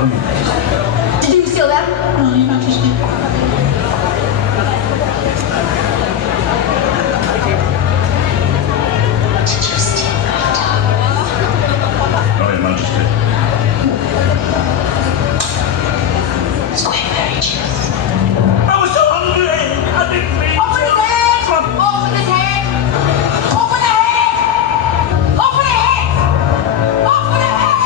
Did you steal them? No, Your Majesty. Did you steal that? No, Your Majesty. Square very cheese. I was so hungry. I didn't mean Open his head! Open his head! Open the head! Open the head! Open the head!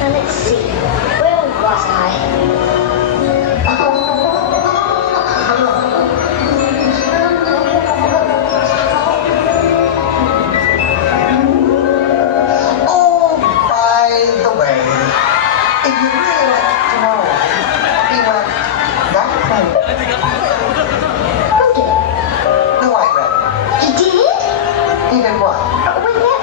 Now let's see. Where was I? Oh, by the way, if you really like to know, he went that way. Who did? The white rabbit. He did? He did what? With that,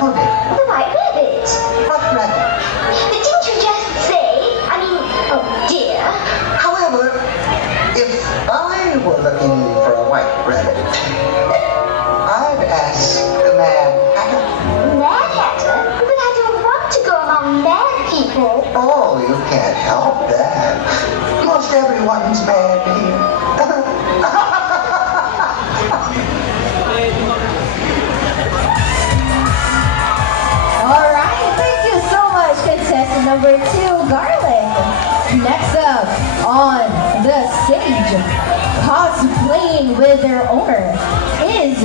Who did? the white rabbit. What rabbit? But didn't you just say, I mean, oh dear. However, if I were looking for a white rabbit, I'd ask the Mad Hatter. Mad Hatter? But I don't want to go among mad people. Oh, you can't help that. Most everyone's mad here. All right, thank you so much, contestant number 2, Garlic. Next up on the stage, cosplaying with their owner, is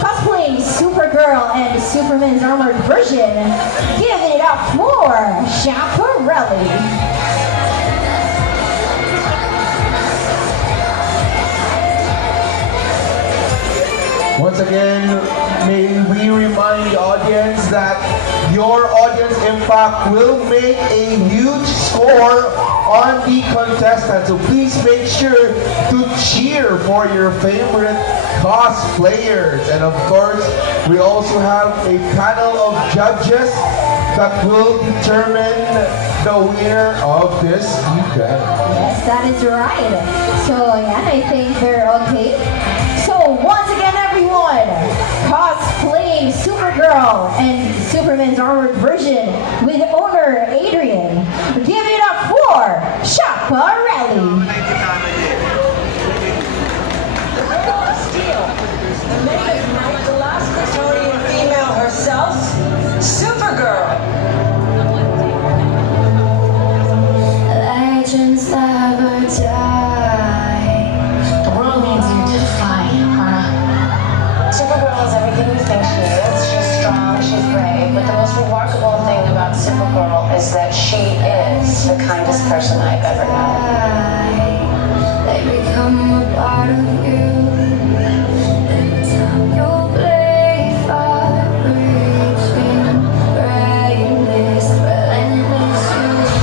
cosplaying Supergirl and Superman's armored version. Give it up for Chaparelli. Once again, may we remind the audience that your audience impact will make a huge score on the contestant. So please make sure to cheer for your favorite cosplayers. And of course, we also have a panel of judges that will determine the winner of this event. Yes, that is right. So, yeah, I think they're okay. So, once again, everyone, cosplaying Supergirl and Superman's armored version with owner Adrian. Give it up for Chaparelli. The maid of night, the last Kryptonian female herself, Supergirl. Legends never die. The world needs you to fly, Mara. Supergirl is everything you think she is. She's strong, she's brave, but the most remarkable thing about Supergirl is that she is the kindest person I've ever known. They become a part of you. You'll play far reaching, brightness, relentless youth.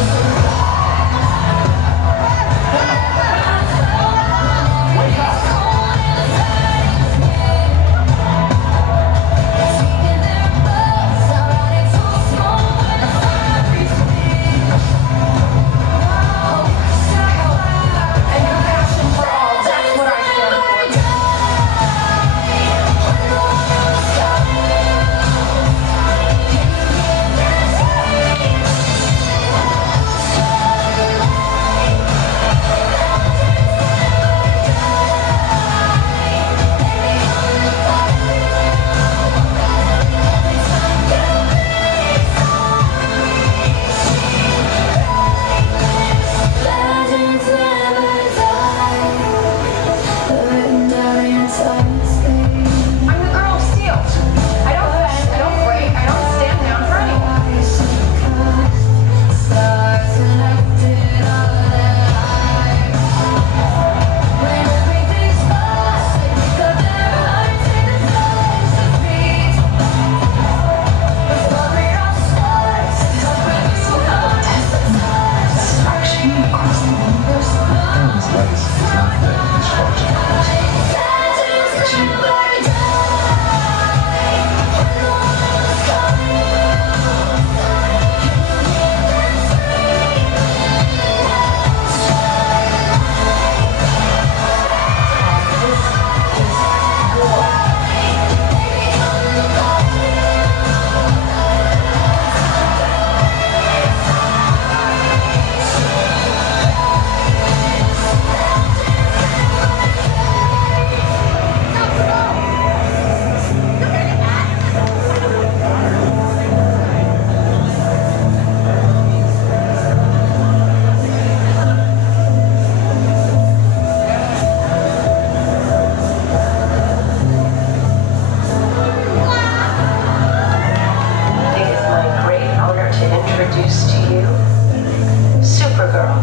And compassion for all, that's what I stand for. introduce to you Supergirl.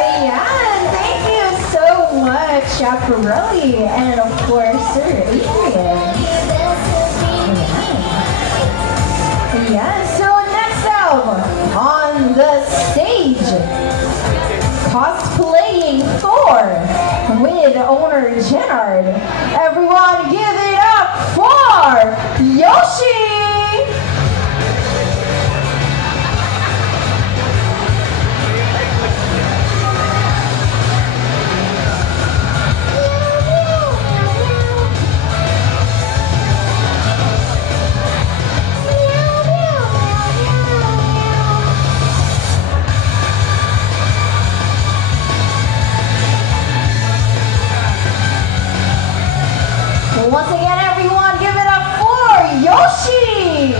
Ayan, thank you so much, Chaparelli, and of course, Sir Adrian. Ayan, so next up on the stage, cosplaying Thor with owner Jenard. Everyone give it up for Yoshi! Once again, everyone, give it up for Yoshi!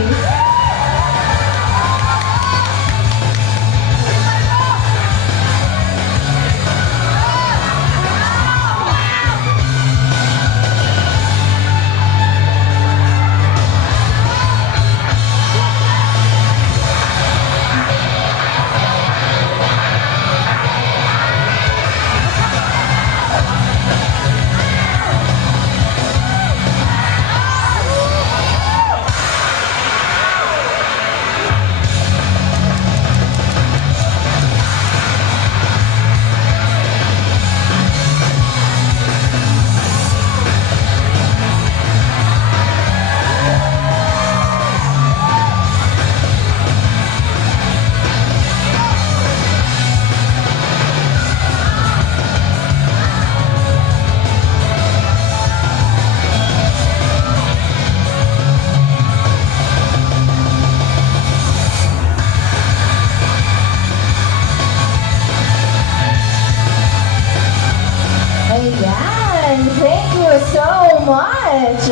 Ayan, thank you so much.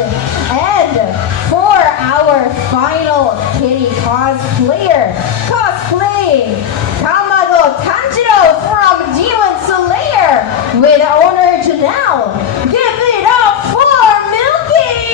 And for our final kitty cosplayer, cosplaying Kamado Tanjiro from Demon Slayer with owner Janelle. Give it up for Milky!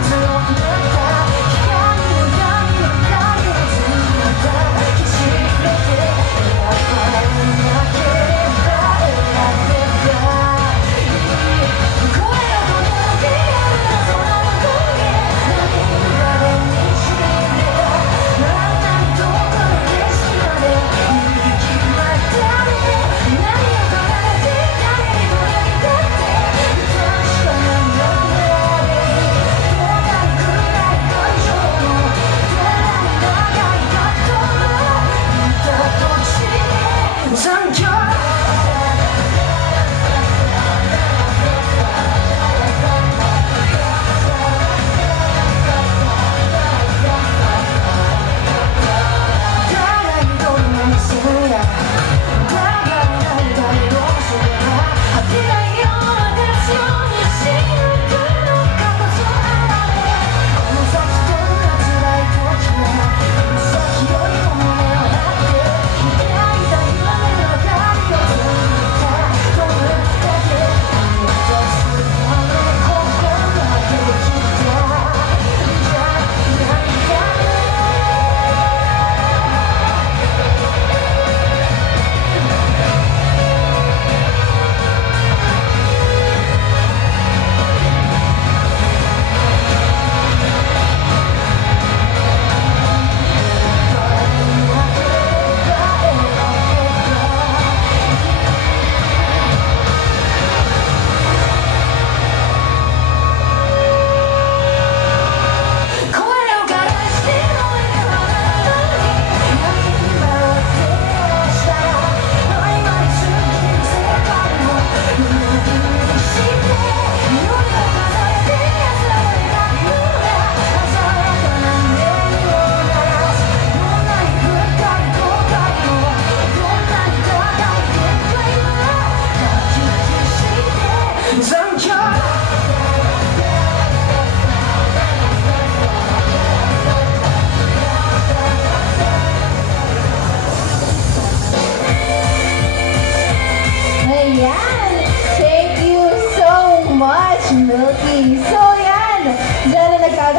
Thank you.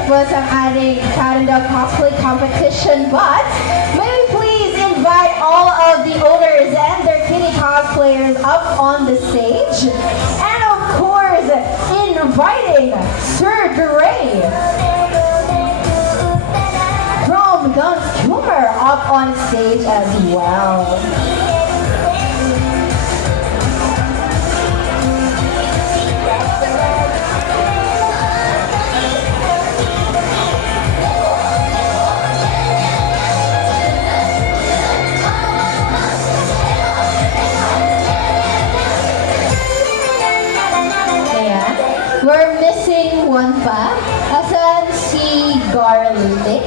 was ang ating Cat and Dog cosplay competition. But may we please invite all of the owners and their kitty cosplayers up on the stage. And of course, inviting Sir Dre from Guns Humor up on stage as well. Ayan. We're missing one pa. Asan si Garlic?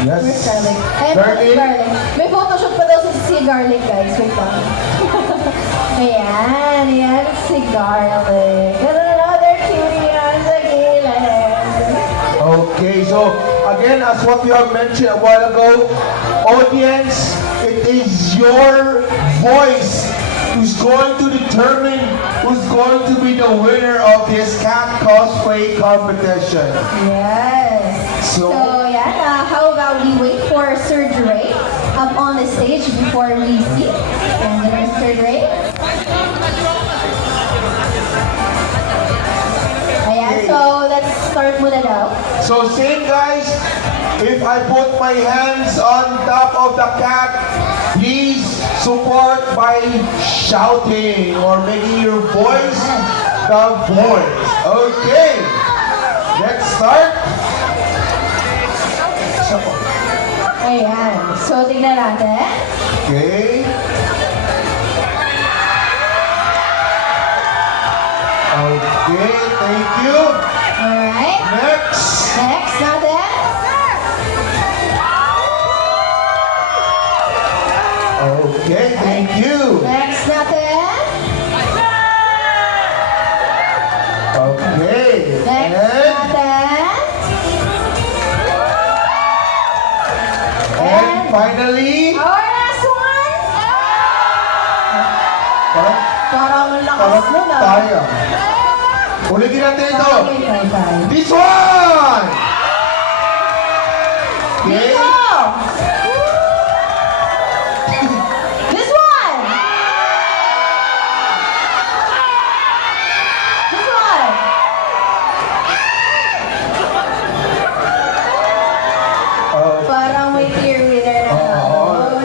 Yes. Where's Garlic? Ayan, Garlic. Garlic. May photoshoot pa daw si Garlic, guys. Wait lang. Ayan si Garlic. Another cutie on the gilid. Okay, so again, as what we have mentioned a while ago, audience, it is your voice who's going to determine who's going to be the winner of this cat cosplay competition. Yes. So- So yeah, how about we wait for Sir Dre up on the stage before we see? And then Sir Dre. Ayan, so let's start muna daw. So same guys, if I put my hands on top of the cat, please support by shouting or making your voice the voice. Okay, let's start. Ayan, so tignan natin. Okay. Okay, thank you. Alright, Next. next natin. Okay, thank you. Next natin. Okay. Next And, natin. and finally, Our last one. parang, Parang lakas parang mo na. tayo. Ulitin natin ito. Okay, bye-bye. This one! Okay. Dito! This one! This one! Parang may clear winner na Oh. tayo.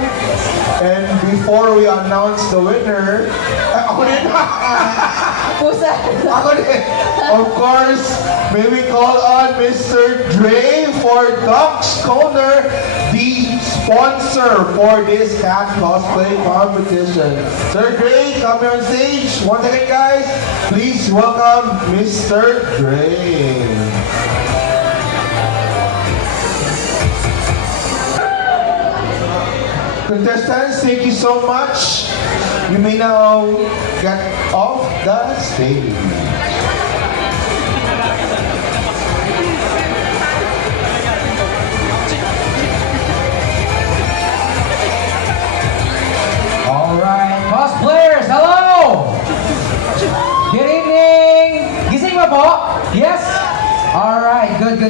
And before we announce the winner, ako din. Pusa. Ako din. Of course, may we call on Mr. Dre for Doc's Corner, the sponsor for this cat cosplay competition. Sir Dre, come here on stage. Once again, guys, please welcome Mr. Dre. Contestants, thank you so much. You may now get off the stage. Alright, cosplayers, hello! Good evening! Gising ba po? Yes? Alright, good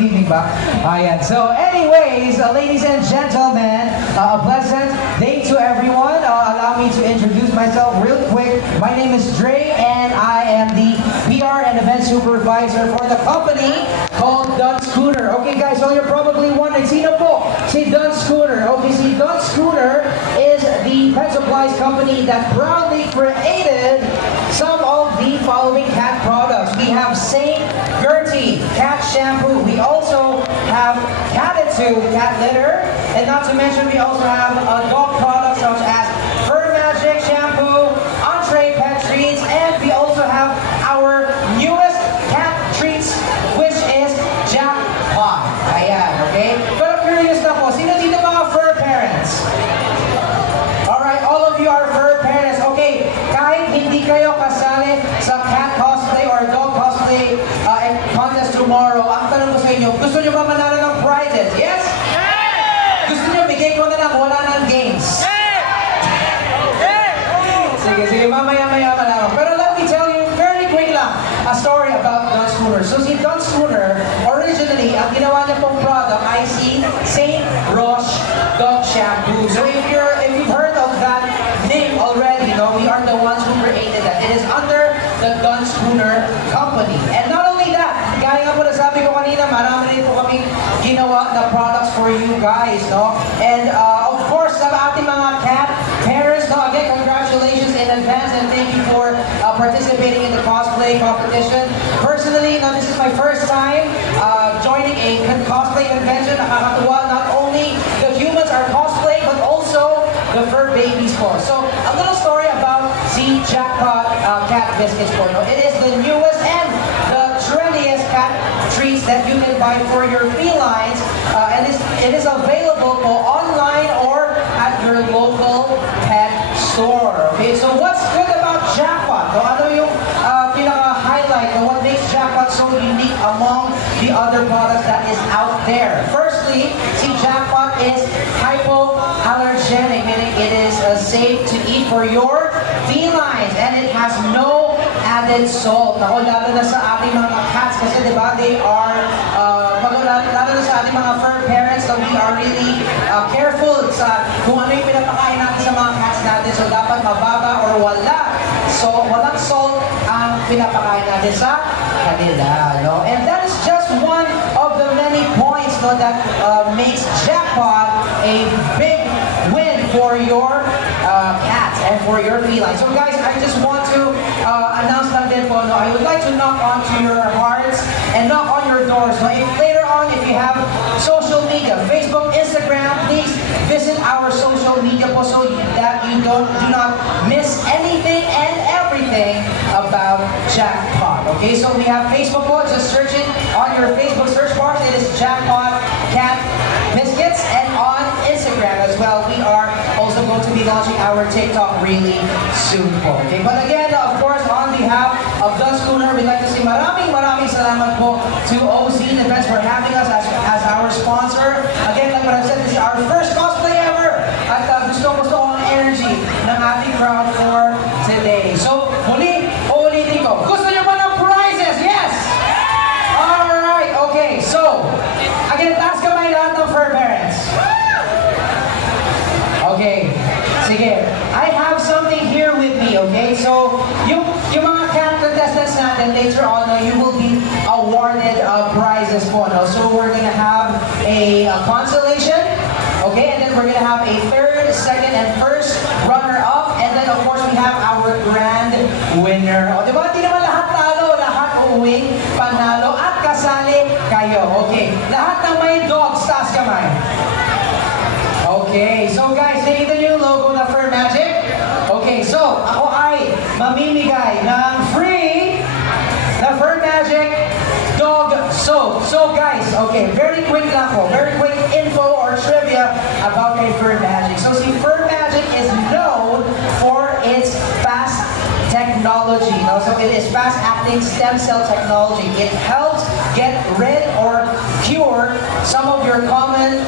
evening ba? Ayan, so anyways, ladies and gentlemen, a pleasant day to everyone. Allow me to introduce myself real quick. My name is Dre and I am the PR and event supervisor for the company called Dunn Scooter. Okay guys, so you're probably wondering, sino po si Dunn Scooter? Okay, si Dunn Scooter is the pet supplies company that proudly created some of the following cat products. We have Saint Gertie cat shampoo. We also have Catitude cat litter. And not to mention, we also have dog products such as Fur Magic shampoo, Entree pet treats, and we also have our newest cat treats, which is Jackpot. Ayan, okay? Pero curious na po, sino dito mga fur parents? Alright, all of you are fur parents. Okay, kahit hindi kayo kasali sa cat cosplay or dog cosplay contest tomorrow, ang tanong ko sa inyo, gusto nyo ba manalo ng prizes? Yes? Gusto nyo bigay ko na lang, wala ng games? Sige, mamaya manalo. Pero let me tell you very quick lang, a story about Dunn Scooter. So si Dunn Scooter, originally ang ginawa niya pong product ay si St. Roche Dog Shampoo. So if you've heard of that name already, we are the ones who created that. It is under the Dunn Schooner Company. And not only that, gaya nga po na sabi ko kanina, marami rin po kami ginawa na products for you guys, no? And of course, sa ating mga cat parents, no? Again, congratulations in advance and thank you for participating in the cosplay competition. Personally, this is my first time joining a cosplay convention. Nakakatuwa, not only the humans are cosplay, but also the fur babies po. So, a little story about the Jackpot Cat Biscuits po. It is the newest and the trendiest cat treats that you can buy for your felines. And it is available po online or at your local pet store. Okay, so what's good about Jackpot? No, ano yung pinaka-highlight or what makes Jackpot so unique among the other products that is out there? Firstly, si Jackpot is hypoallergenic, meaning it is safe to eat for your felines and it has no added salt. Ako, lalo na sa ating mga cats kasi diba, they are, lalo na sa ating mga fur parents, so we are really careful sa kung ano yung pinapakain natin sa mga cats natin. So dapat mababa or wala. So walang salt ang pinapakain natin sa kanila. No? And that is just one of the many points that makes Jackpot a big win for your cats and for your felines. So guys, I just want to announce lang din po, I would like to knock onto your hearts and knock on your doors. So if later on, if you have social media, Facebook, Instagram, please visit our social media po so that you do not miss anything and everything about Jackpot. Okay, so we have Facebook po, just search it on your Facebook search bar. It is Jackpot Cat Biscuits, and on Instagram as well. We are also going to be launching our TikTok really soon po. Okay, but again, of course, on behalf of Dunn Schooner, we'd like to say maraming salamat po to OZ Events for having us as our sponsor. Again, like what I've said, this is our first cosplay ever. At gusto ko ang energy ng ating crowd for today. So, muli, uulitin ko. Gusto niyo ba ng prizes? Yes! Alright, okay. So, again, taas kamay lahat ng fur parents. Okay, sige. I have something here with me, okay? So, yung mga cat contestants natin, later on, you will be awarded prizes po. No? So, we're gonna have a consolation, okay? And then we're gonna have a third, second, and first runner-up. And then, of course, we have our grand winner. O, di ba? Di naman lahat talo, lahat uuwing panalo at kasali kayo. Okay, lahat ng may dogs, taas kamay. Okay, so guys, nakita niyo yung logo na Fur Magic? Okay, so ako ay mamimigay ng free na Fur Magic dog soap. So guys, okay, very quick lang po, very quick info or trivia about kay Fur Magic. So si Fur Magic is known for its fast technology. No? So it is fast-acting stem cell technology. It helps get rid or cure some of your common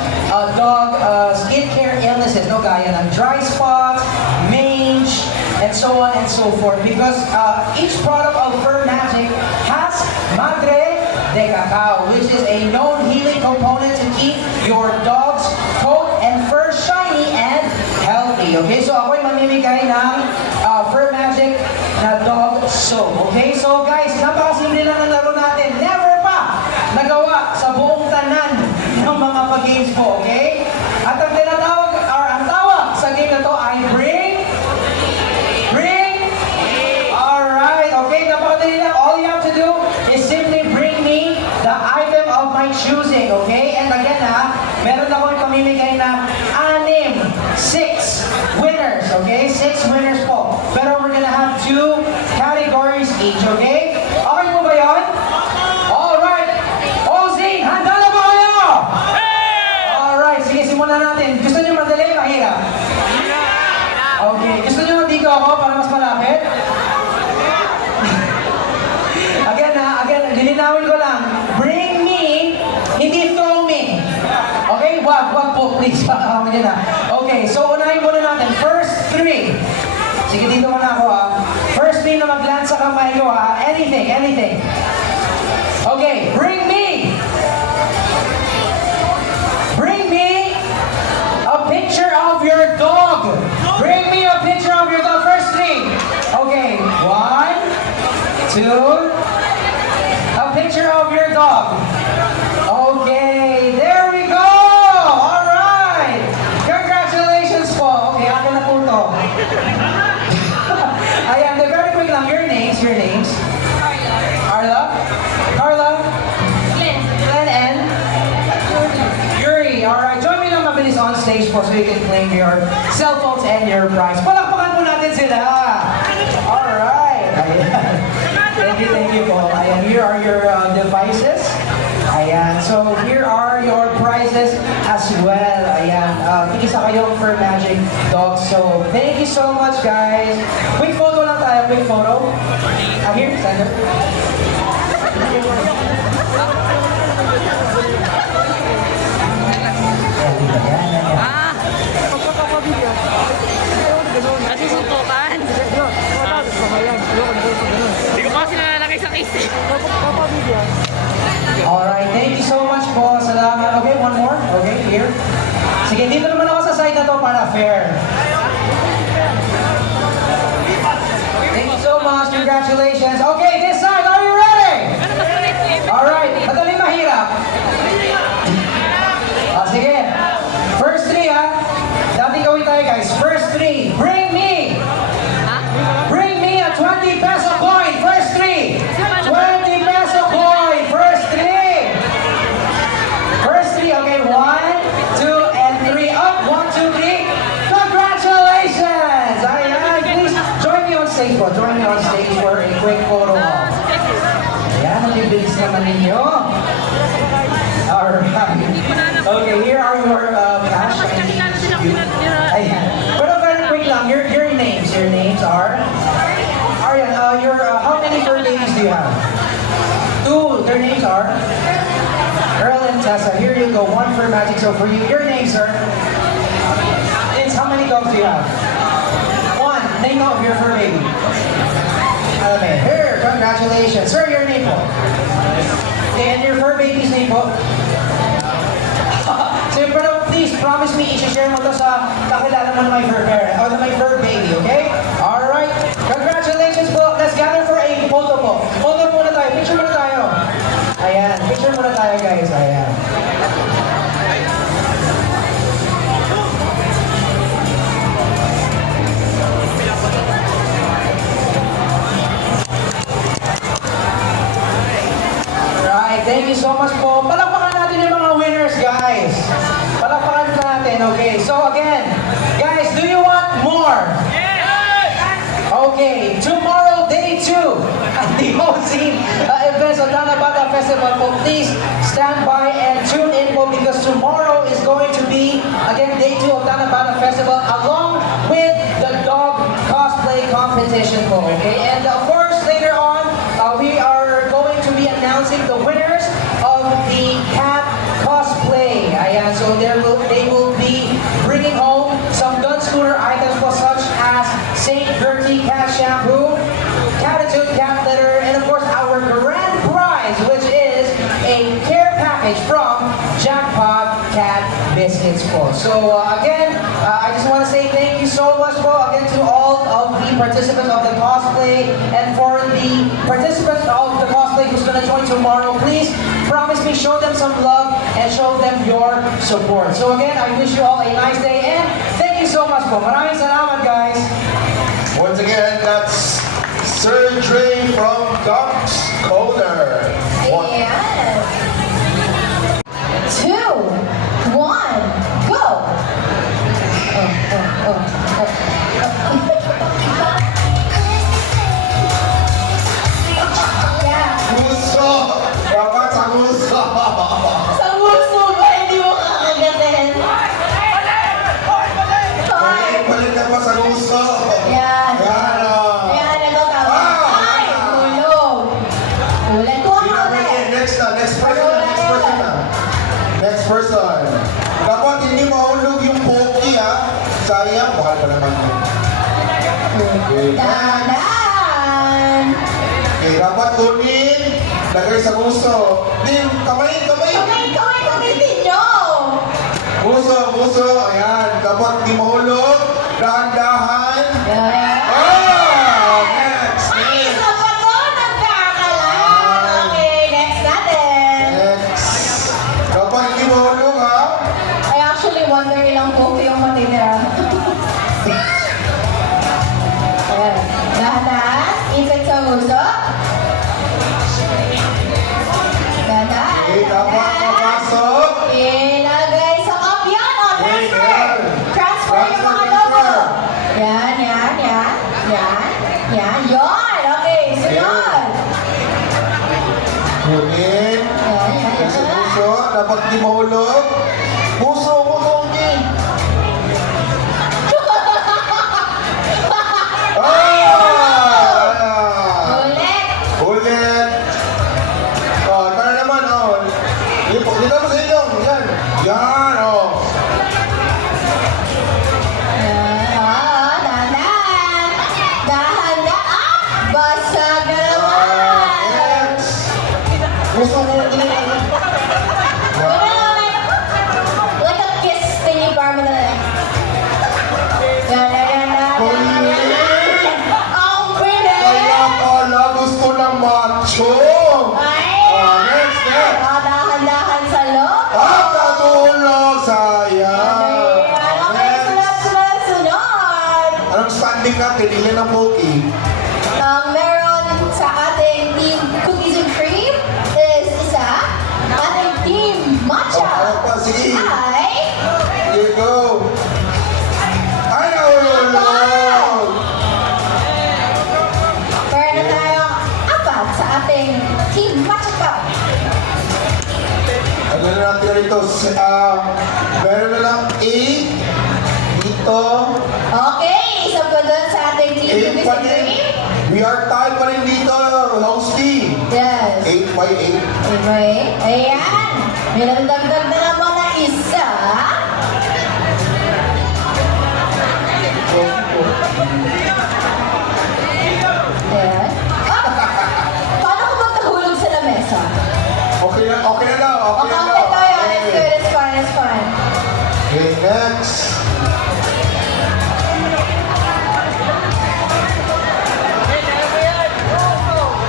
dog skincare illnesses. No, gaya ng dry spots, mange, and so on and so forth. Because each product of Fur Magic has Madre de Cacao, which is a known healing component to keep your dog's coat and fur shiny and healthy. Okay, so ako'y mamimigay ng Fur Magic na dog soap. Okay, so guys, napakasimple lang ang laro natin. Never pa nagawa sa buong tanan ng mga pag-games po. Okay? At ang tinatawag, or ang tawag sa game na to ay bring. Alright, okay, napakadali lang. All you have to do is simply bring me the item of my choosing. Okay? And again meron akong pamimigay na 6 winners. Okay? 6 winners po. Pero we're gonna have 2 categories each. Okay? Okay po ba yun? Alright. Ozzy, handa na ba kayo? Alright, sige, simulan natin. Gusto niyo madali? Mahirap? Okay. Gusto niyo dito ako para mas malapit? Again, lilinawin ko lang. Bring me, hindi throw me. Okay? Wag po, please. Okay, so unahin muna natin. First 3. Sige, dito muna ako First 3 na mag-land sa kamay ko Anything. Okay, bring me. a picture of your dog. First three. Okay, 1, 2. A picture of your dog. Okay, there we go. All right. Congratulations po. Okay, akin na po to. Ayan, very quick lang. Your names. Carla? Glenn and? Yuri. Alright, join me lang mabilis on stage po so you can claim your cell phones and your prize. Palakpakan po natin sila. Alright. Ayan. Thank you po. Ayan, here are your devices. Ayan, so here are your prizes as well. Ayan, tigisa kayo for Magic Dogs. So, thank you so much, guys. Quick photo lang tayo, quick photo. Here, stand up. Nasusuntukan. Hindi ko pa kasi nalalaki sa case. Alright, thank you so much po. Salamat. Okay, one more. Okay, here. Sige, dito naman ako sa side na to para fair. Thank you so much. Congratulations. Okay, this side. Are you ready? Alright, madaling mahirap. Sige. First three, ha? Dati gawin tayo, guys. First three. Bring me a 20 peso coin. First three. 20 peso coin. First three. Okay, 1, 2, and 3. Up. 1, 2, 3. Congratulations! Ayan, please join me on stage po. Join me on stage for a quick photo op. Ayan, nabibilis naman ninyo. Alright. Okay, here are your cash. Ayan. Pero very quick lang, your names. Your names are? Aryan, how many fur babies do you have? 2. Their names are? Earl and Tessa. Here you go. 1 for Magic. So for you, your name, sir? It's how many dogs do you have? 1. Name of your fur baby. Okay, here. Congratulations. Sir, your name po? And your fur baby's name po? So, pero please, promise me, i-share mo to sa kakilala mo na may fur parent, or na may fur baby, okay? Alright. Congratulations po. Let's gather for a photo po. Photo muna tayo. Picture muna tayo. Ayan. Picture muna tayo, guys. Ayan. Alright. Thank you so much po. Palakpakan natin yung mga winners, guys. Palakpakan natin. Okay. So, again, guys, do you want more? Okay, tomorrow, day 2 at the Hosing events of Tanabata Festival po. Please stand by and tune in po because tomorrow is going to be, again, day 2 of Tanabata Festival along with the dog cosplay competition po. Okay, and of course, later on, we are going to be announcing the winners of the cat cosplay. Ayan, so they will be bringing home some gun scooter items po such as St. Gertie cat shampoo, Catitude cat litter, and of course our grand prize, which is a care package from Jackpot Cat Biscuits po. So again, I just want to say thank you so much po again to all of the participants of the cosplay, and for the participants of the cosplay who's going to join tomorrow, please promise me, show them some love and show them your support. So again, I wish you all a nice day and thank you so much po. Maraming salamat, guys. Once again, that's Sir Dre from Doc's Corner. Yes. 2, 1, go! Gusto! Dapat sa gusto! Sa gusto ba? Hindi mo kakagatin. Hoy! Palit na pa sa gusto! Yan. Yan o! Ayan, nagkakawa. Ay! Tulog! Ulan ko ang ulit. Next person na. Next person. Dapat hindi mahulog yung poki ha. Sayang, mahal pa naman yun. Okay. Dahan! Okay, dapat kunin. Lagay sa gusto. Din, kamay. Kamay, gamitin nyo! Gusto. Ayan. Dapat hindi mahulog. Dahan-dahan. Yeah. Next. Ay, isa pa to. Nagkakalang. Okay, next natin. Next. Kapag hindi mahulog ha. I actually wonder ilang book yung matitira. Ayan. Dahan-dahan. Ipit sa uso. Dahan-dahan. Okay, dapat mapasok. Ilagay sa cup yan. O, transfer. yan. Transfer yung mga logo. Yan, yan, yan. Yan. Yan. Yon. Okay, sunod. Kunin. Yan, yan, Yan sa yan. puso. Dapat di mahulog. Puso, puso. Ah! Ulit. Ulit. Oh, para naman, oh. Dito mo sa inyo. Yan. Yan, oh. Dahan-dahan. Dahan-dahan. Basag na naman. Next. Puso mo. Like a kiss thingy bar mo na lang. Yan, yan, yan, yan. Ang bilis! Kaya pala gusto ng macho. Ay! Next, next. Dahan-dahan sa loob. Ang natulog, sayang. Ayan, okay, sunod. Anong standing natin? Ilan ang poki? Ang meron sa ating team Cookies and Cream is isa. Ating team Matcha Ano pa? Sige. ay Here you go. Ay, nahulog. meron na tayong apat sa ating team Matcha Cup. Ano na natin rito? Meron na lang 8. Dito. Okay, isa pa doon sa ating team 8 Cookies pa and din. Cream. We are tied pa rin dito, hosting. Yes. 8 by 8. Okay, ayan. May nagdagdag na naman na isa. Ayan. Ah! Paano ko magkahulog sa lamesa? Okay na daw. Okay na Okay, daw. tayo. It's good, it's fine, it's fine. Okay, next.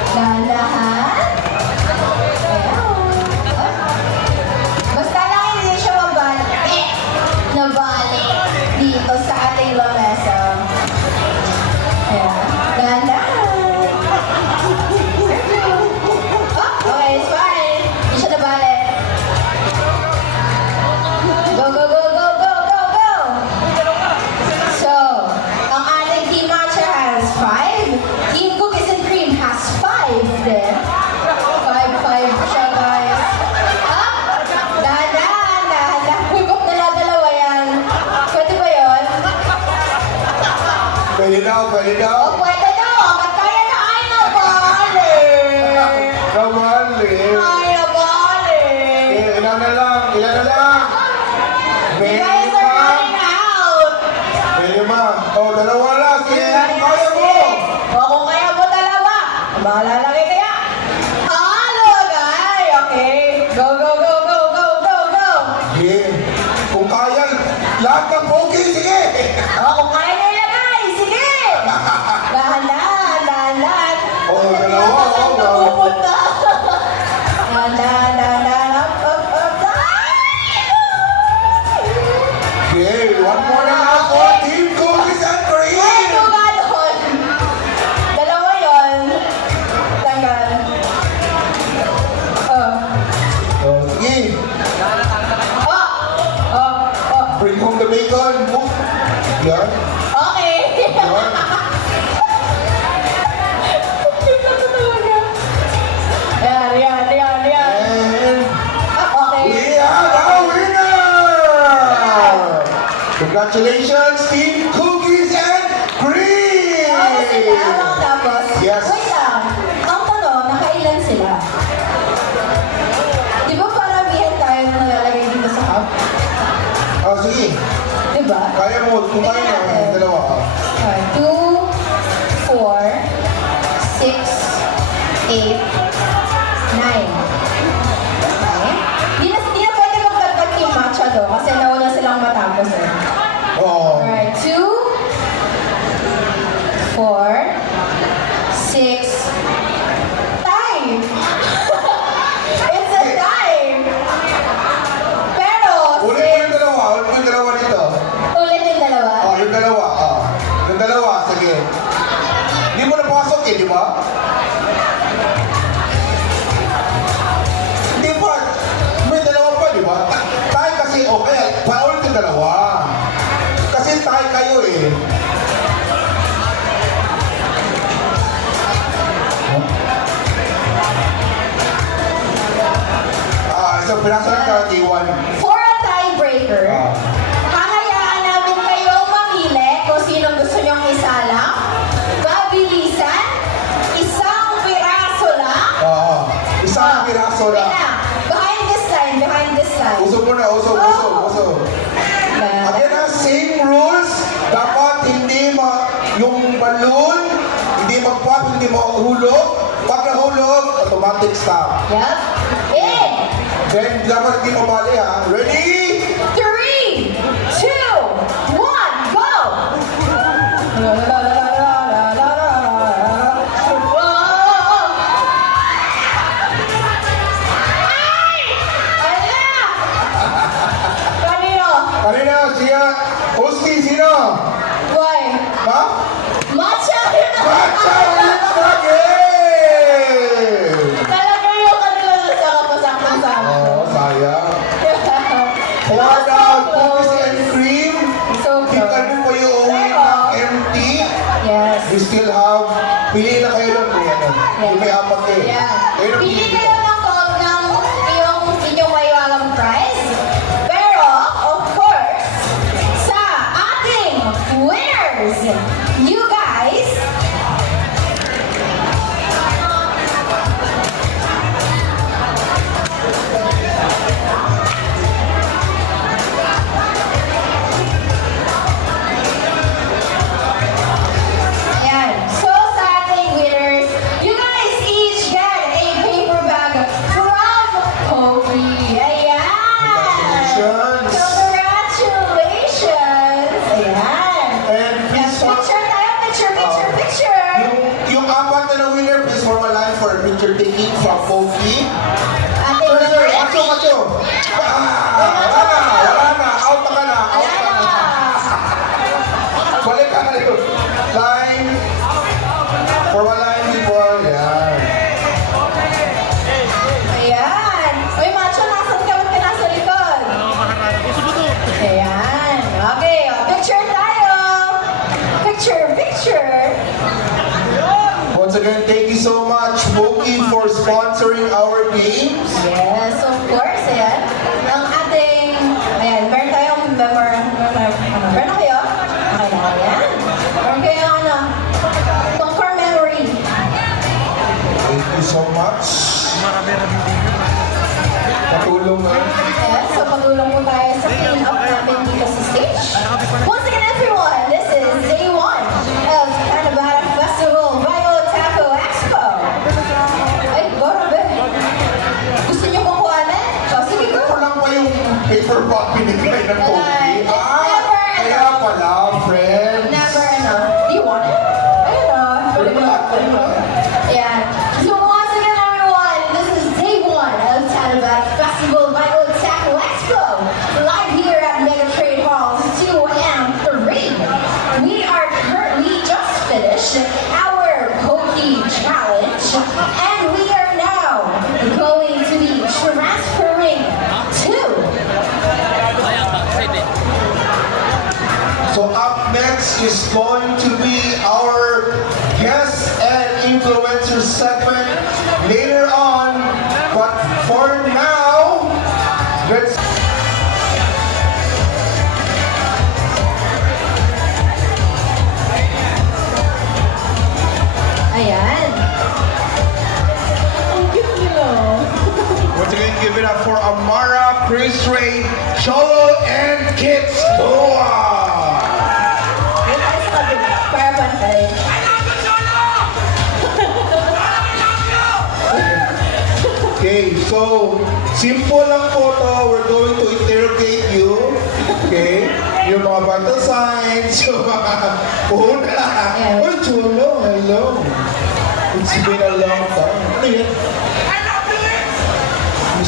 Dahan-dahan. Ayan. Basta lang hindi siya nabalik dito sa ating lamesa. Ayan. Dahan-dahan. Okay, it's fine. Hindi siya nabalik. Go, go, go, go, go, go, go! So, ang ating Team Matcha has 5. Team Cookies and Cream has 5 din. 5 siya, guys. Ah! Dahan-dahan, dahan-dahan. Hugop na lang dalawa yan. Pwede ba yun? Pwede daw, pwede daw. O, pwede daw. Hanggat kaya na ay nabali. Kamali. Ay, nabali. Ilan na lang, ilan na lang. You Pwede guys are ma. running out. Pwede ma. Oh, dalawa lang. Sige, kaya mo. O kung kaya mo dalawa, bahala lagi kaya. Halo, guys! Okay. Go, go, go, go, go, go, go! Sige. Kung kaya, lahat ng poki, sige. O kung kaya nyo ilagay, sige! Dahan-dahan, dahan-dahan. Oh, dalawa, Saan oh, ka wow. pupunta? Dahan-dahan, dahan-dahan, up, Okay, one more na lang for Team Cookies and Cream. Ay, tugalon! Dalawa yun. Tanggal. Oh, sige. Oh. Bring home the bacon. Move. Yan. Okay. Yan. Yan. And Okay. we have a winner! Congratulations, Team Cookies and Cream! Ano sila? Tapos? Yes. Wait lang. Ang tanong, nakailan sila? Di ba paramihan tayo na nalalagay dito sa cup? Oh, sige. Di ba? Kaya mo, kung kaya na, dalawa. 2, 4, 6, 8, 9. Di na pwede magdagdag yung matcha do kasi nauna silang matapos eh. Oh. Alright, 2, 3, tayo eh. So pinasa lang tayo T1. For a tiebreaker, hahayaan namin kayong mamili kung sino gusto nyong isala. Mabilisan, isang piraso lang. Isang piraso lang. Wait na. Behind this line. Usog mo na, usog. Again ha, same rules. Dapat hindi yung balloon, hindi mag-pop, hindi mahulog. Pag nahulog, automatic stop. Yup. In Then, dapat hindi mabali ha. Ready? 3, 2, 1, go! Kanina, siya. Hosty, sino? Boy, Ha? matcha! Matcha wins the game! Talaga yung kanila sa kapasaktan-saktan. Oh, sayang. For the cookies and cream, So kita good. niyo po yung uwi ng empty. Yes. We still have, pili na kayo doon. Yung may apat eh. Yeah. Kayo na Pili kayo ng yung inyong mayalang prize. Pero, of course, sa ating winners, you guys, ayan. So, sa ating winners, you guys each get a paper bag from Kobe. Ayan! Congratulations! Congratulations! Ayan! And please, Picture tayo, picture! yung apat na winner, please form a line for a picture taking from Poki. Ating Sir, winner. macho. Wala na. Out ka na. Balik ka na yun. Line. Form a line before. Yan. Ayan! Uy, macho, nasan ka? Ba't ka nasa likod? Ayan! Okay, picture tayo! Picture! Once again, thank you so much, Poki, for sponsoring our games. Yes, of course, ayan. Ang ating, ayan, meron tayong meron kayo? Okay na, ayan. Meron kayo, commemory. Thank you so much. Patulong na. Ayan, so patulong po tayo sa clean-up natin dito sa stage. Once again, everyone, this is day 1 of Canabara Festival Bio Taco Expo. Ay, grabe. Gusto niyo kukuhanan? O, sige, go. Walang pa yung paper bag binigay ng Poki. Kaya pala, friends. Never enough. Do you want it? Ayun o. Ayan. So once again, everyone, this is day 1 of Tanabata Festival by Otaku Expo, live here at Mega Trade Halls 2 and 3. We are currently just finished our Poke Challenge, and we are now going to be transferring to So up next is going to be our guest and influencer segment later on. But for now, let's Ayan. Ang cute nila. once again give it up for Amara, Chris Ray, Cholo, and Kids Noah. Para pantay. Okay, so simple lang po to. We're going to interrogate you. Okay? Yung mga vital signs, yung mga una. Oy, Cholo, hello. It's been a long time. Ano yan?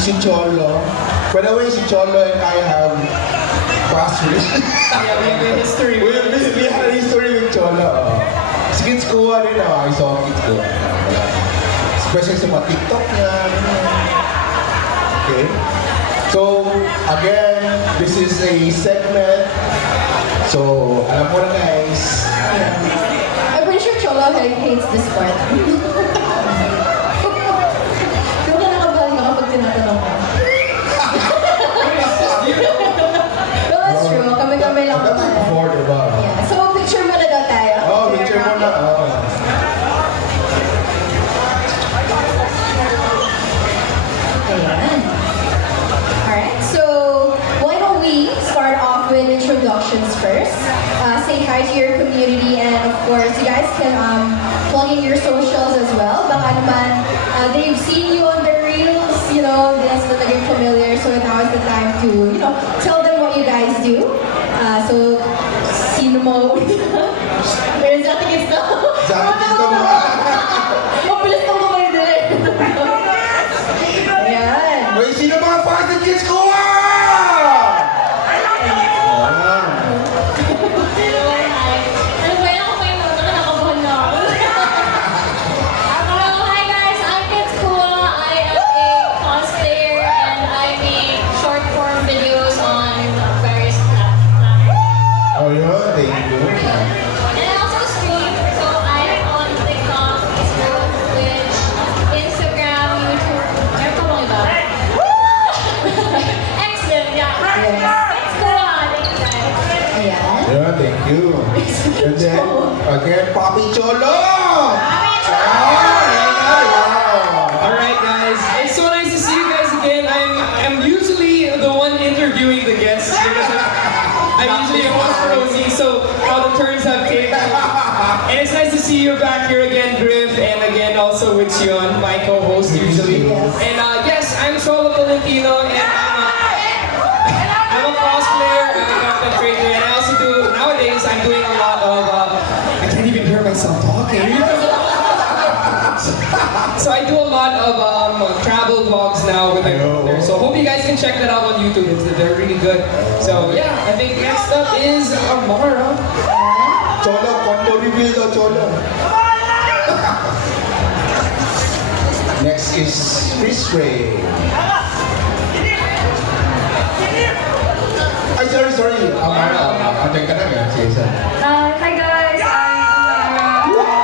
Si Cholo. By the way, si Cholo and I have past history. We had a history with Cholo. Si Kids Kuha din ako. I saw Kids Kuha. Especially sa mga TikTok niya. Okay? So, again, this is a segment So, alam mo na guys. I'm pretty sure Cholo hates this part. Kung ka nakabahan ka kapag tinatanong ka. Well, that's true. Kami-kami lang That's naman. before, diba? Yeah. So, picture mo na daw tayo. Oh, picture mo na. Oh. Ayan. Alright, so why don't we start off with introductions first? Say hi to your community, and of course, you guys can plug in your socials as well. Baka naman, they've seen you on the reels, you know, that's the naging familiar, so now is the time to, you know, tell them what you guys do. So, sino mo? Where's that tickets na? Zatig ka mo. Mabilis na kayo din. Ayan. Wait, sino mga fans ng kids ko? Ano ba yan? Ako pa yung nakakabahan na ako. Hello, hi guys. I'm Kids Kua. I am a cosplayer and I make short form videos on various platforms. Oh, yun. Thank you. And I also stream. So I'm on TikTok, Facebook, Twitch, Instagram, YouTube. Meron pa bang iba? X din, yeah. Kids Kua. Thank you guys. Ayan. Yeah, thank you. And then, again, Papi Cholo! Alright guys, it's so nice to see you guys again. I'm usually the one interviewing the guests. I'm usually a host for OZ, so how the turns have taken. And it's nice to see you back here again, Griff, and again also with Sion, my co-host usually. And yes, I'm Cholo Tolentino, and I'm a cosplayer, I'm a content creator, and I also do, nowadays, I'm doing a lot of, I can't even hear myself talking. So I do a lot of travel vlogs now with my partner. So hope you guys can check that out on YouTube. They're really good. So yeah, I think next up is Amara. Cholo, combo reveal daw, Cholo. Next is Chris Ray. Ay, sorry. Amara. Atay ka na nga. Sige, sir. Hi guys, I'm Amara.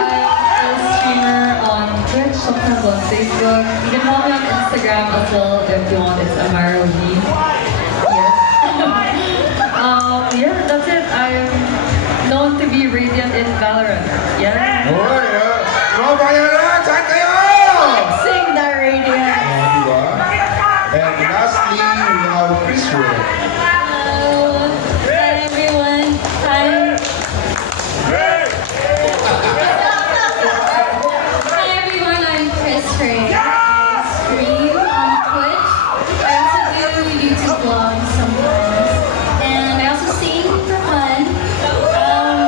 I'm a streamer on Twitch, sometimes on Facebook. You can follow me on Instagram as well if you want. It's Amara Lee. Yes. Yeah, that's it. I'm known to be Radiant in Valorant. Yeah. Oy, mga bayaran, saan kayo? Sing that radio. Diba? And lastly, we have Chris Ray. Hello. Hi everyone. Hi everyone, I'm Chris Ray. I stream on Twitch. I also do YouTube vlogs sometimes. And I also sing for fun.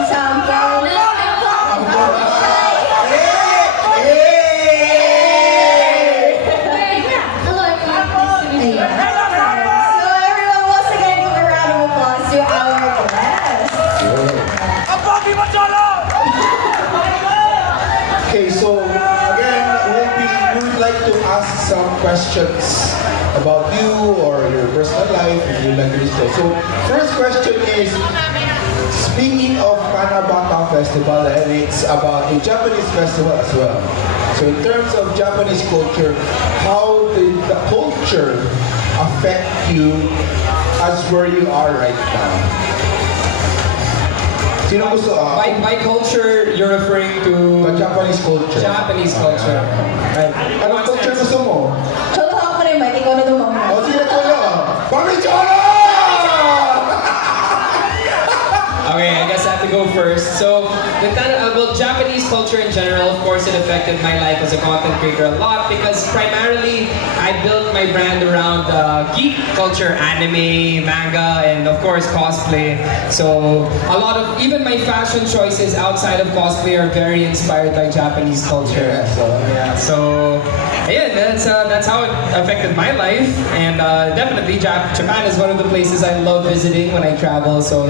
Sample. Hello everyone, nice to meet you. So everyone, once again, give a round of applause to our guests. Okay, so again, we would like to ask some questions about you or your personal life if you'd like to do so. So first question is, speaking of Kanabata Festival, and it's about a Japanese festival as well. So in terms of Japanese culture, how did the culture affect you as where you are right now? Sino gusto? By culture, you're referring to Japanese culture. Japanese culture. Right. Anong culture gusto mo? Cholo, hawak mo na yung mic. Ikaw na dumamay. O, sino Cholo? Papi Cholo! Okay, I guess I have to go first. So, well, Japanese culture in general, of course, it affected my life as a content creator a lot because primarily I built my brand around geek culture, anime, manga, and of course cosplay. So, a lot of even my fashion choices outside of cosplay are very inspired by Japanese culture. So, yeah. So, yeah, that's how it affected my life, and definitely Japan is one of the places I love visiting when I travel. So,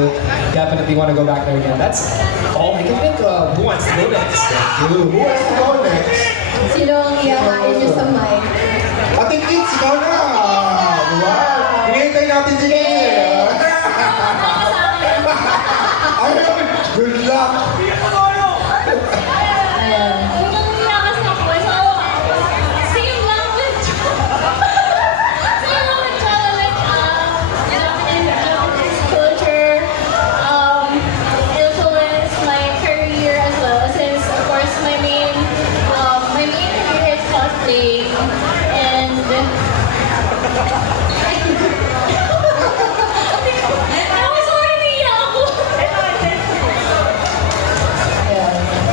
definitely want to go back there again. That's all I can think of. Who wants to go next? Who wants to go next? Sino ang iyahain niyo sa mic? Ate Kids, ikaw na! Diba? Hinihintay natin si Kids. Ayun, good luck.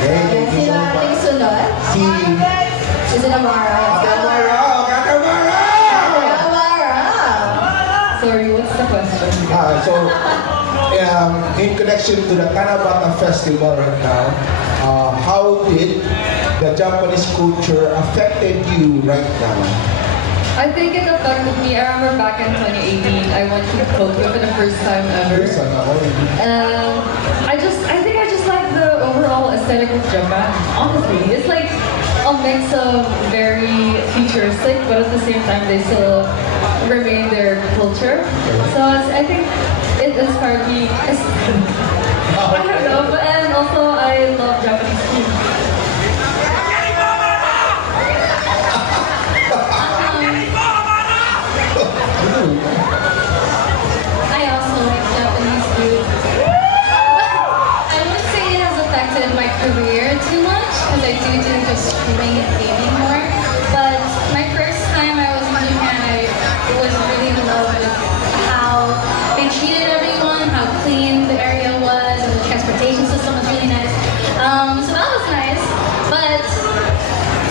Ayan, sino ating sunod? Si Is it Amara? Katamara! Katamara! Amara! Sorry, what's the question? So, in connection to the Tanabata Festival right now, how did the Japanese culture affected you right now? I think it affected me. I remember back in 2018, I went to Tokyo for the first time ever. And I think I just like the overall aesthetic of Japan. Honestly, it's like a mix of very futuristic, but at the same time they still remain their culture. So I think it inspired me. I don't know, and also I love Japanese food. I also like Japanese food. I wouldn't say it has affected my career too much because I do just streaming and gaming more. But my first time I was in Japan, I was really in love with how they treated everyone, how clean the area was, and the transportation system was really nice. So that was nice. But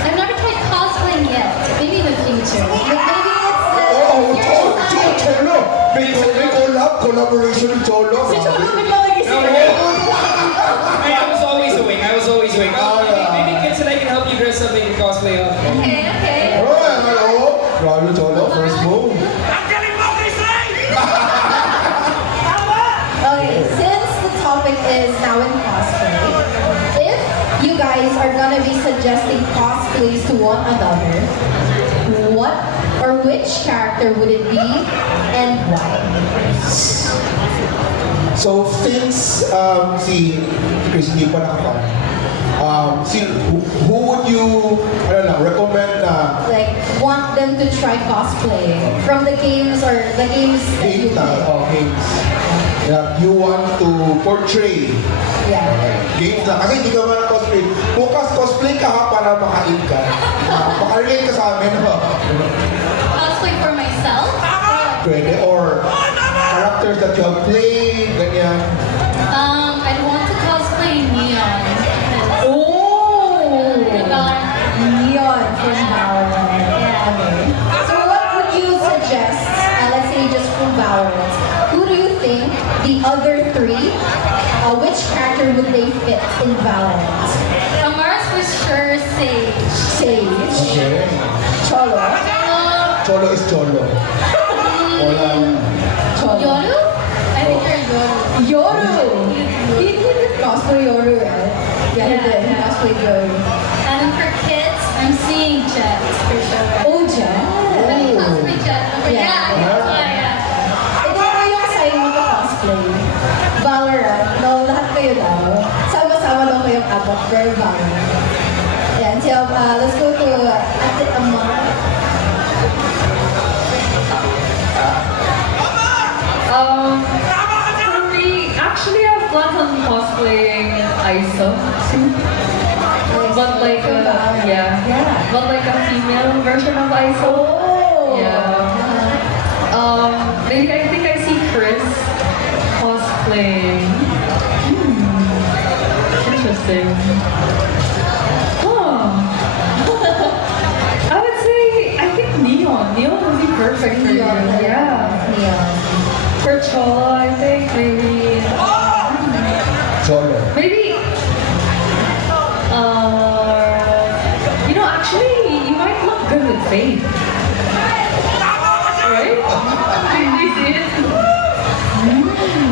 I've never tried cosplaying yet. Maybe in the future. Like maybe it's Cholo! May collaboration with Cholo. I was always awake. Maybe kids and I can help you dress something in cosplay of. Okay. Oh, hello. Grabe, Cholo. First move. Okay, since the topic is now in cosplay, if you guys are gonna be suggesting cosplays to one another, what or which character would it be and why? So, since si Chris hindi pa nakapag, who would you, recommend na Like, want them to try cosplaying from the games or the games that you play? games that you want to portray? Yeah. Games na. Kasi hindi ka man cosplay. Bukas cosplay ka ha para makain ka. Makarelate ka sa amin ha. Cosplay for myself. Pwede. Or characters that you have played. Ganyan. I'd want to cosplay Neon. Oh! Diba? Neon from Valorant. Okay. So what would you suggest, let's say just from Valorant, who do you think the other three, which character would they fit in Valorant? Amara's for sure Sage. Sage. Okay. Cholo. Cholo is Cholo. Cholo. Yoru? I think you're Yoru. Yoru. He did cosplay Yoru, right? Yeah, he did. He cosplayed Yoru. And then for kids, I'm seeing Jet for sure. Oh, Jet. When he cosplay Jet. Yeah. Yeah. Ito mo yung sign mo ka cosplay. Valorant. No, lahat kayo daw. Sama-sama daw kayong apat. Very Valorant. Yan. So, let's go to Ate Amar. For me, actually I have plans on cosplaying Isa. But like but like a female version of Isa. Oh! Yeah. Maybe I think I see Chris cosplaying. Interesting. I would say I think Neon. Neon would be perfect for you. Neon. Yeah. Neon. For Chola, I think maybe Cholo. maybe actually you might look good with Faith. Right? Did you see it?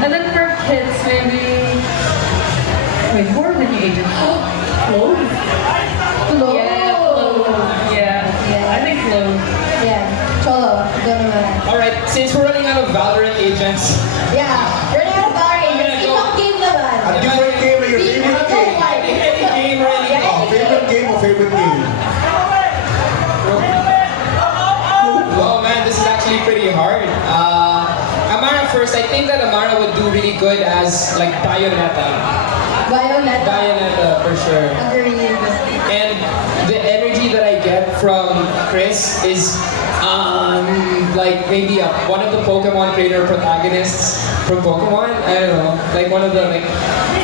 And then for kids, maybe wait, more than you age. Clothes? Yeah, clothes. Yeah. I think clothes. Yeah. Cholo. Go naman. Alright, since we're running out of Valorant agents, Yeah. think that Amara would do really good as like Bayonetta. Bayonetta for sure. Agreed. And the energy that I get from Chris is like maybe one of the Pokemon trainer protagonists from Pokemon. I don't know, like one of the like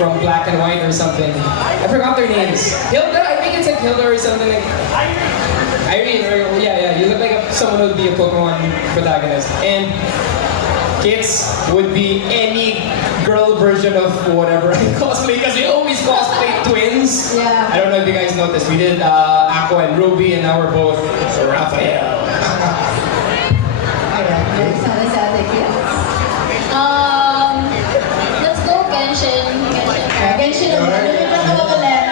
from Black and White or something. I forgot their names. Hilda, I think it's like Hilda or something. Like Irene, or yeah. You look like someone who would be a Pokemon protagonist. And Kits would be any girl version of whatever I cosplay because we always cosplay twins. Yeah. I don't know if you guys noticed. We did Aqua and Ruby, and now we're both Raphael. Sana sa ating kids. Let's go Genshin. Genshin naman. Ano ba ulit?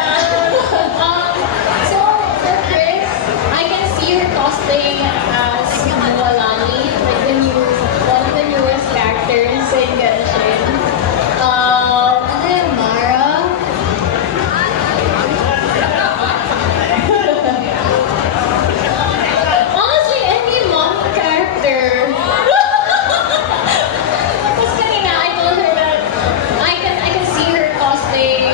So for Chris, I can see her cosplaying as Mualani, like one of the newest characters in Genshin. Ano yung Mara? Honestly, any mom character. Because kanina, I told her that I can see her cosplay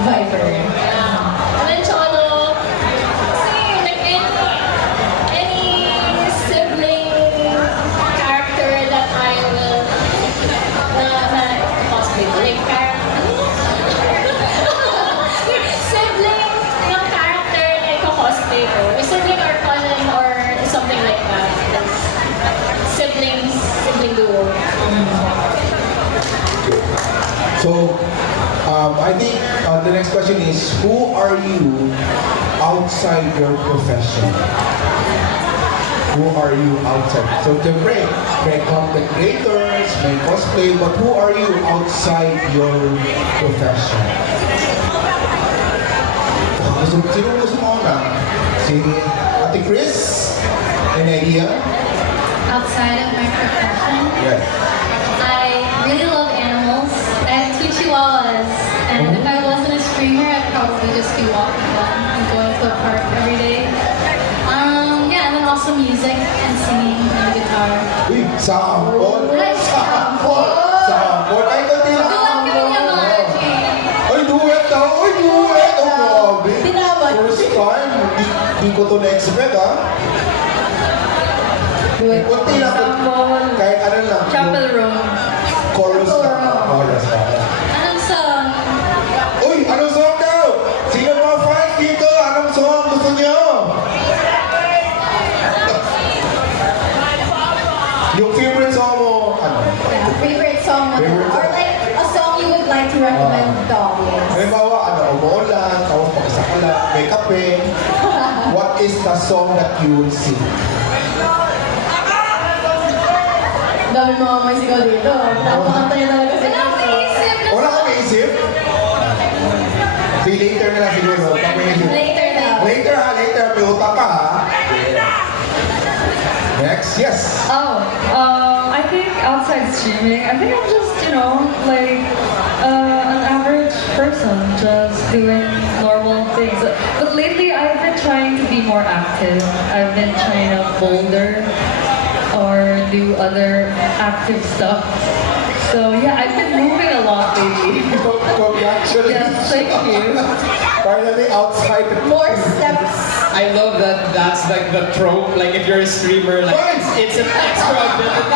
Viper. Yeah. And then Cholo, kasi like any sibling character that I will na cosplay ko. Like sibling ng character na iko-cosplay ko. A sibling or cousin or something like that. Sibling duo. So, I think the next question is, who are you outside your profession? Who are you outside? So, may content creators, may cosplay, but who are you outside your profession? Sino gusto mo na? Si Ate Chris? Any idea? Outside of my profession, Yes. I really love animals. I have 2 chihuahuas, and if I wasn't a streamer, I'd probably just be walking them and going to a park every day. Yeah, and then also music and singing and the guitar. Uy, sample! Ay, Sample! Sample! Ay, konti lang! Duet kami niya, mga G. Ay, duet daw! Ay, duet! Oh, grabe! Tinawag. First time, di ko to na-expect, ha? Konti lang. Sample. Kahit ano lang. Chapel Room. Chorus lang. Chorus lang. Anong song? Uy, anong song daw? Sino mga fans dito? Anong song gusto niyo? Yung favorite song mo, ano? Yeah, favorite song mo. Favorite Or song. like a song you would like to recommend to the audience. Halimbawa, ano, umuulan, tapos mag-isa ka lang, may kape. What is the song that you will sing? Dami mga may sigaw dito. Napakanta niya talaga sa Wala ka maisip? Okay, later na lang siguro. Pag may isip. Later na. Later ha, later. May utak ka ha. Next, yes. I think outside streaming, I think I'm just, like an average person, just doing normal things. But lately, I've been trying to be more active. I've been trying to boulder or do other active stuff. So yeah, I've been moving a lot lately. Congratulations. Yes, thank you. Finally outside. More steps. I love that that's like the trope. Like if you're a streamer, like it's an extra ability.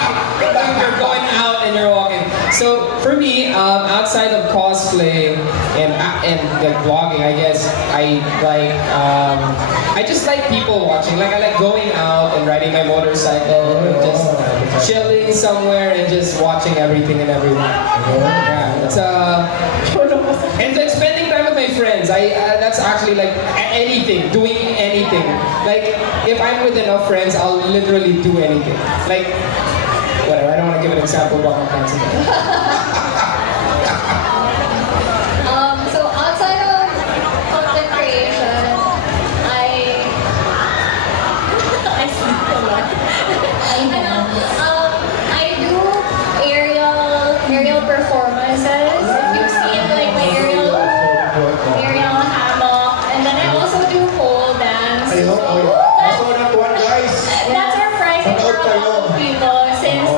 Like you're going out and you're walking. So for me, outside of cosplay and like vlogging, I guess I just like people watching. Like I like going out and riding my motorcycle, and just chilling somewhere and just watching everything and everyone. Yeah, it's and then spending time with my friends. That's actually like anything, doing anything. Like if I'm with enough friends, I'll literally do anything. Like whatever. I don't want to give an example about my friends. So outside of content creation, I sleep a lot. I do aerial performances. If you've seen like my aerial hammock, and then I also do pole dance. I saw that one, guys. That's surprising for a lot of people since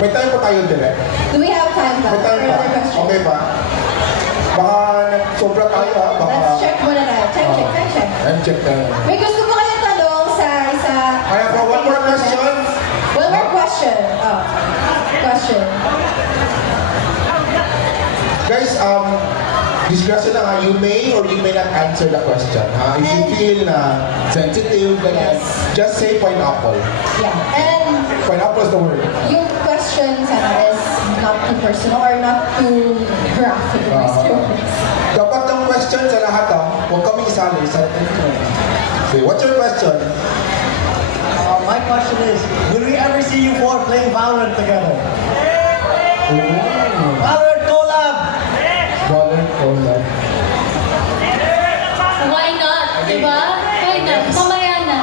May time pa tayo direct. Do we have time ba? May time for pa. another question? Okay pa. Baka sobra tayo ha. Baka... Let's check muna tayo. Time check. Time check tayo. May gusto ko kayong tanong sa isa... Kaya pa, one more question. One more question. Oh. Question. Guys, discretion lang ha. You may or you may not answer the question. Ha? If you feel na sensitive, ganyan, just say pineapple. Yeah. And Pineapple is the word. yung question sana is not too personal or not too graphic. Dapat ng question sa lahat ha. Huwag kami isali sa Okay, what's your question? My question is, will we ever see you four playing Valorant together? Valorant collab! Valorant collab. Why not? Diba? Why not? Mamaya na.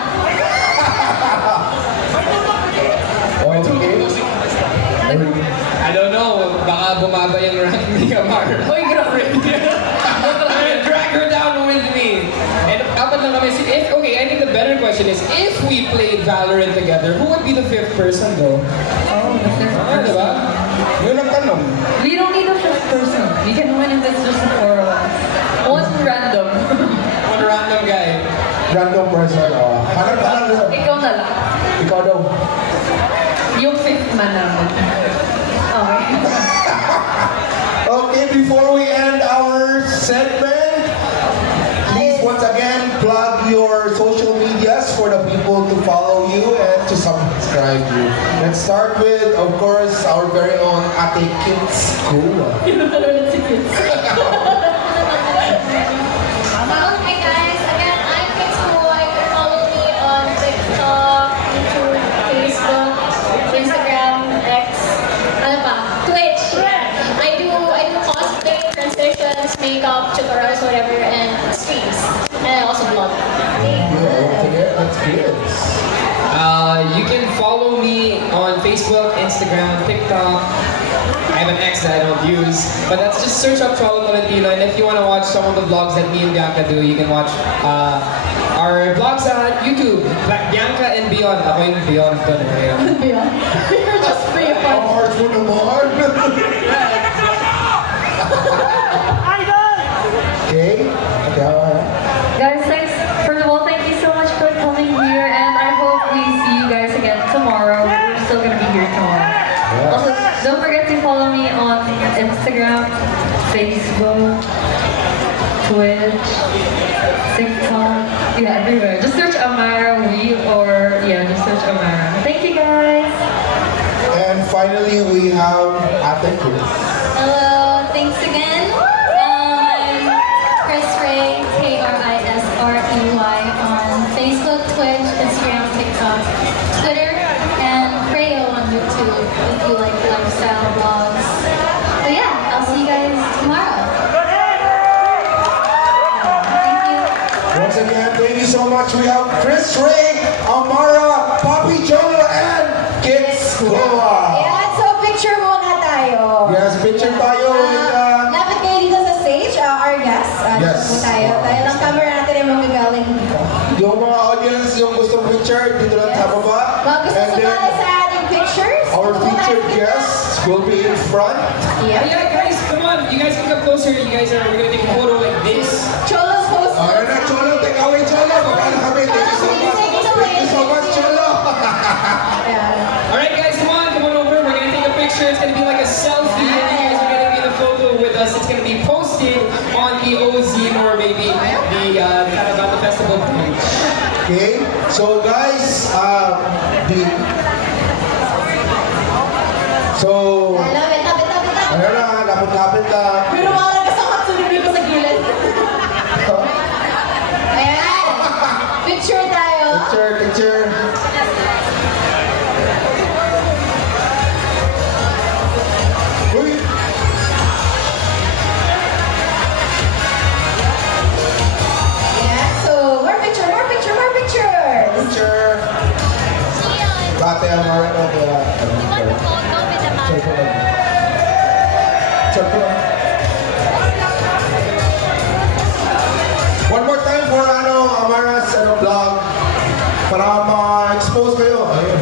I don't know, baka bumaba yung rank ni Amar. Uy, grabe. Drag her down with me. And apat lang kami. Okay, I think the better question is, if we played Valorant together, who would be the fifth person though? Oh, the fifth person. Diba? Yun ang tanong. We don't need a fifth person. We can win if it's just the four of us. One random. One random guy. Random person. Hanap ka lang. Ikaw na lang. Ikaw daw. Yung fifth man namin. Okay. Okay, before we end our segment, please once again plug your social medias for the people to follow you and to subscribe you. Let's start with, of course, our very own Ate Kids School. Okay guys, again, I'm Kids Cool. You can follow me on TikTok, YouTube, Facebook, Instagram, X, ano pa, Twitch. I do cosplay, transitions, makeup, tutorials, whatever, and streams. And I also vlog. That's good. You can follow me on Facebook, Instagram, TikTok. I have an X that I don't use, but that's just search up Cholo Tolentino. And if you want to watch some of the vlogs that me and Bianca do, you can watch our vlogs at YouTube. Bianca and Beyond. Ako yung Beyond to. Beyond. You're just free of Ang hard mo naman. Okay. Okay, alright. Guys, thanks. First of all, thank you so much for coming here, and I hope we see you guys again tomorrow. We're still gonna be here tomorrow. Also, don't forget to follow me on Instagram, Facebook, Twitch, TikTok, yeah, everywhere. Just search Amara We or just search Amara. Thank you guys. And finally, we have Ate Chris. Hello, thanks again. I'm Chris Ray, K-R-I-S-R-E-Y on Facebook, Twitch, Instagram, TikTok, Twitter, and Creo on YouTube if you like lifestyle vlogs. So yeah, I'll see you guys tomorrow. Thank you. Once again, thank you so much. We have Chris Ray, Amara, Papi Cholo, and Kids Koa. Yeah, so picture muna tayo. Yes, picture tayo with Lapit kayo dito sa stage, our guests. Yes. Po tayo. Dahil ang camera natin ay magagaling dito. yung mga audience, yung gustong picture, dito lang sa baba. Mga gusto And then, sumali sa ating pictures. our Punta featured tayo dito. guests will be in front. Yeah. Yeah, guys, come on. You guys can come closer. You guys are, we're gonna take a photo like this. Cholo's host. Ayan na, Cholo, take away, Cholo. Baka na kami. Thank you so much. Thank you so much, Cholo. Ayan. All right, guys, come on over. We're gonna take a picture. It's gonna be like a selfie, and you guys are gonna be in a photo with us. It's gonna be posted on the OZine or maybe the Carabata Festival page. Okay, so guys, so, Lapit. ano na, lapit-lapit na. Pero mga nagkasakat sa bibig ko sa gilid. Ayan. Picture tayo. Picture. Uy! Ayan. So, more pictures. Picture. Dati ang mga One more time for Amara's vlog para ma-expose kayo. Ayun.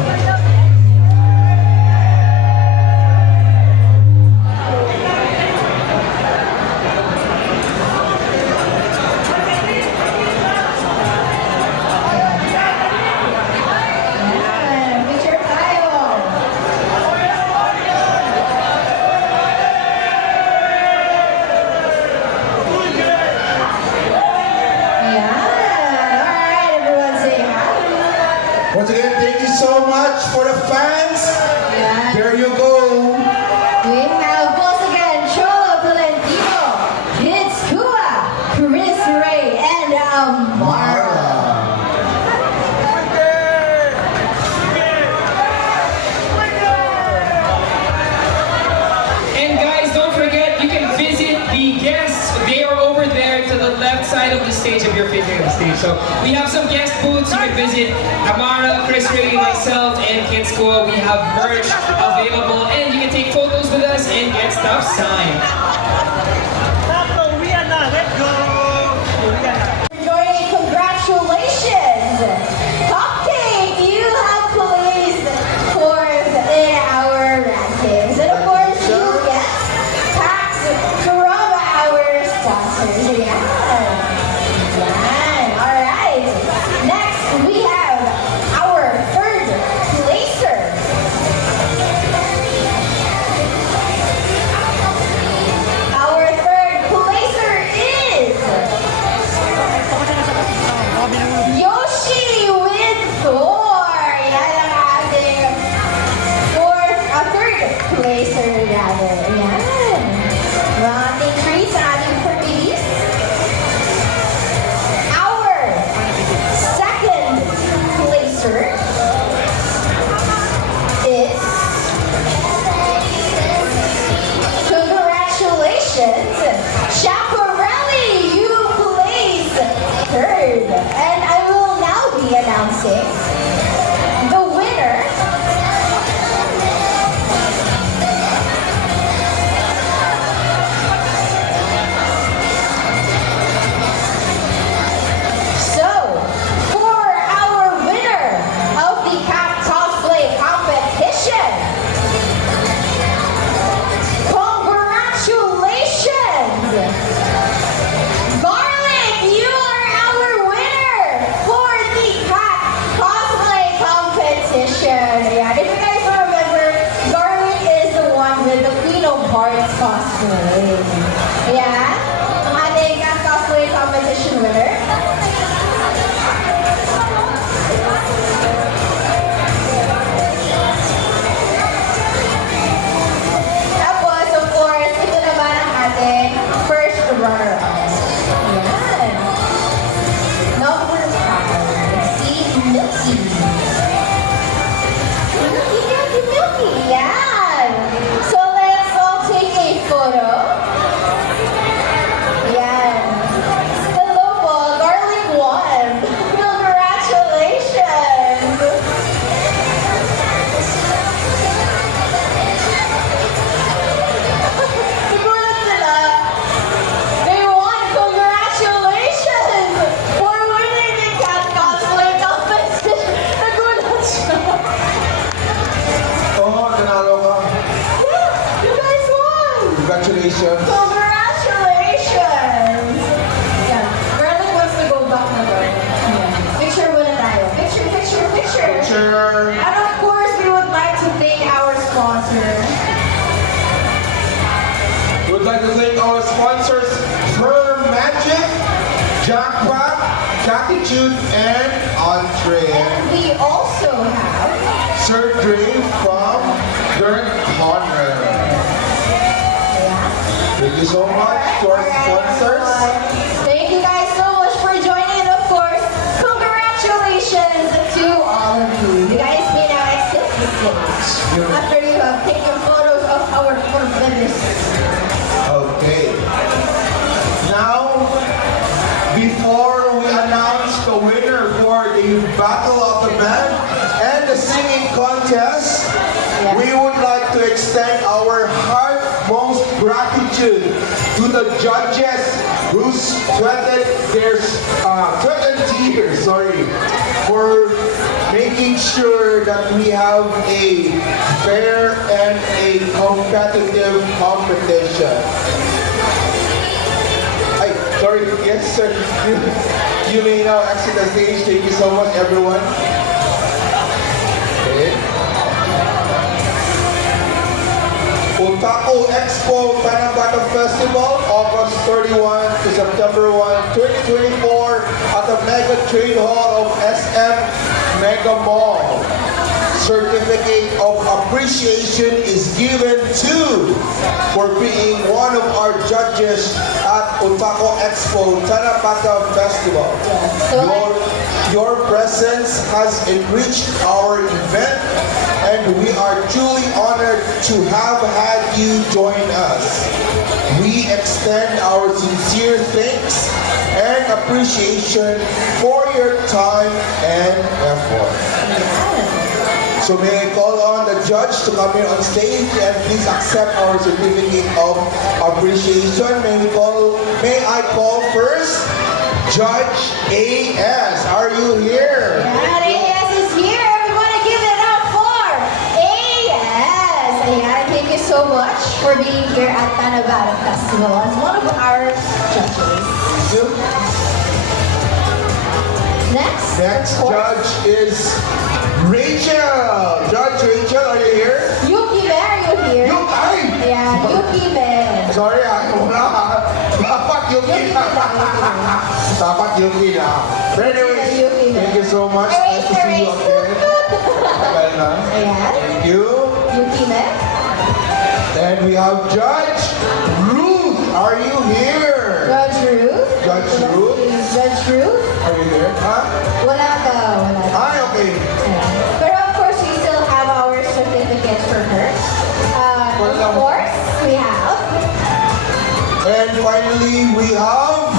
So we have some guest booths. You can visit Amara, Chris Ray, myself, and Kids School. We have merch available, and you can take photos with us and get stuff signed. Joining, congratulations! Cupcake, you have placed fourth in our rankings. And of course, you get packs from our sponsors. Yan. Yan. Alright. Next, we have our third placer. Our third placer is Yoshi with Thor. Yan ang ating third placer rather. Yan. Mga ating trees sa ating purpose. Our second placer is congratulations, Chaparelli, you placed third. And I will now be announcing the winner. So, for our winner of the Cat Cosplay Competition, congratulations! Garlic, you are our winner for the Cat Cosplay Competition. Yeah, if you guys remember, Garlic is the one with the Queen of Hearts cosplay. Yeah, ang ating Cat Cosplay Competition winner. Tapos, of course, ito naman ang ating first runner-up. Yan. Number 5, si Milky. Milky. Yan. So, let's all take a photo. Yan. Hello po, Garlic 1. Congratulations. Nagulat sila. They won. Congratulations for winning the Cat Cosplay Competition. Nagulat siya. Oo, nanalo ka. Yeah, you guys won. Congratulations. Congratulations. Yeah. Garlic wants to go back na doon. Yeah. Picture muna tayo. Picture. Picture. And of course, we would like to thank our sponsor. We'd like to thank our sponsors, Her Magic, Jackpot, Catitude, and Entree. And we also have Sir Dre from Dirt Corner. Thank you so much to our sponsors. Thank you guys so much for joining, and of course, congratulations to all of you. You guys may now exit the stage after you have taken photos of our forbidden. Okay. Now, before we announce the winner for the Battle of the Band and the singing contest, we would like to extend our heartmost gratitude to the judges who sweated tears for making sure that we have a fair and a competitive competition. Ay, sorry, yes sir. You may now exit the stage. Thank you so much everyone. Okay. Otaku Expo Tanabata Festival, August 31 to September 1, 2024 at the Mega Trade Hall of SM Mega Mall. Certificate of appreciation is given to for being one of our judges at Otaku Expo Tanabata Festival. Your presence has enriched our event and we are truly honored to have had you join us. We extend our sincere thanks and appreciation for your time and effort. So may I call on the judge to come here on stage and please accept our certificate of appreciation. May I call first Judge A.S. Are you here? And AS is here. Everybody give it up for AS. Ayan, thank you so much for being here at Tanabata Festival as one of our judges. Thank you. Next of course, judge is Rachel. Judge Rachel, are you here? Yuki Ben, are you here? Ay! Yeah, Yuki Ben. Sorry, wala. Dapat Yuki na. Dapat Yuki na. But anyways, Yuki na. thank you so much. Nice to see you again. Tagal na. Ayan, Thank you. Yuki Ben. And we have Judge Ruth. Are you here? Judge Ruth. Judge Ruth? Judge Ruth. Are you there? Huh? Wala ka, wala ka. Hi, okay. Ayan. Pero of course, we still have our certificates for her. Of course, we have. And finally, we have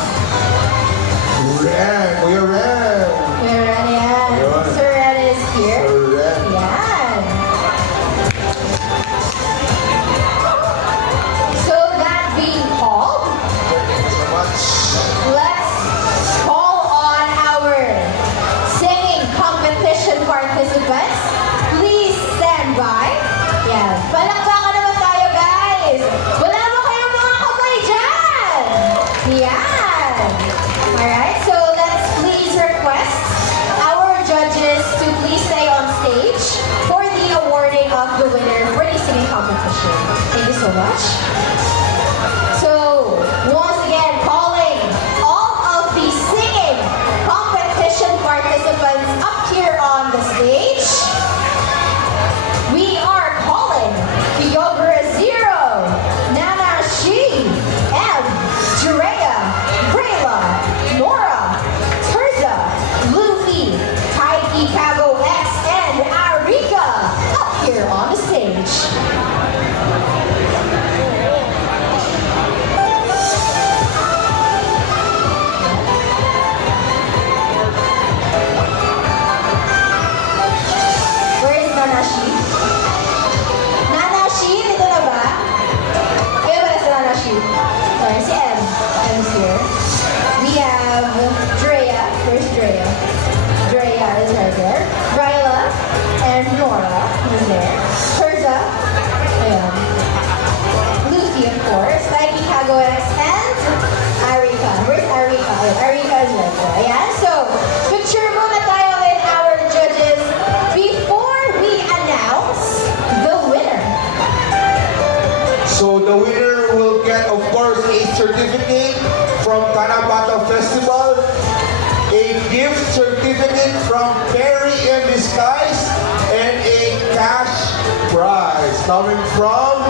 Ren. Kuya Ren. Ren, yan. Yun. Sir Ren is here. Sir Ren. Yan. So that being called, Thank you so much. let's call on our singing competition participants. Please stand by. Yan. Palakpakan naman tayo, guys. Wala mo kayong mga kamay dyan. Yan. Alright, so let's please request our judges to please stay on stage for the awarding of the winner for the singing competition. Thank you so much. So, once again, calling all of the singing competition participants up here on the stage. We are calling Kyogura Zero, Nana Shi, M, Drea, Brayla, Nora, Terza, Luffy, Taiki Kago X, and Arika up here on the stage. Where is Nanashi? Nanashi, dito na ba? Kaya ba si Nanashi? Sorry, si M. M's here. We have Drea. Where's Drea? Drea is right there. Ryla and Nora is there. Terza. Ayan. Lucy, of course. Taiki Kago X and Arika. Where's Arika? Arika is right there. Ayan. So, picture muna tayo with our judges before we announce the winner. So the winner will get, of course, a certificate from Tanabata Festival, a gift certificate from Perry in Disguise, and a cash prize coming from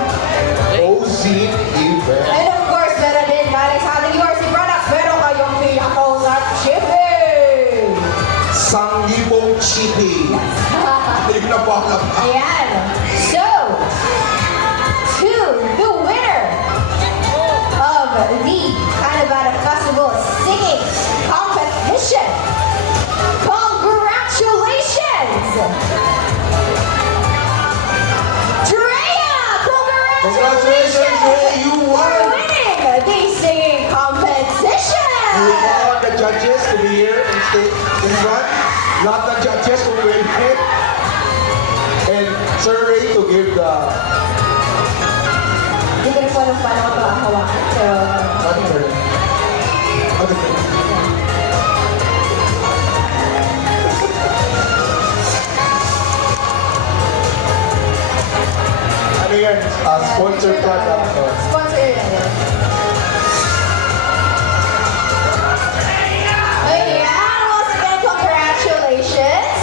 OZ Event. And of course, meron din galing sa ating URC products. Meron kayong pinakaw sa shipping. Sanggibong Chippy. Hindi na ba alam? Ayan. So, to the winner of the Tanabata Festival Singing Competition. Congratulations! Drea! Congratulations, Drea, you won! For winning the singing competition! We want the judges to be here and stay in front. Not the judges who will hit. And Sir Ray to give the... Hindi ko rin po alam paano ko ito hawakan. Pero, Ano yan? Sponsored product. sponsor yun. Ayan, once again, congratulations!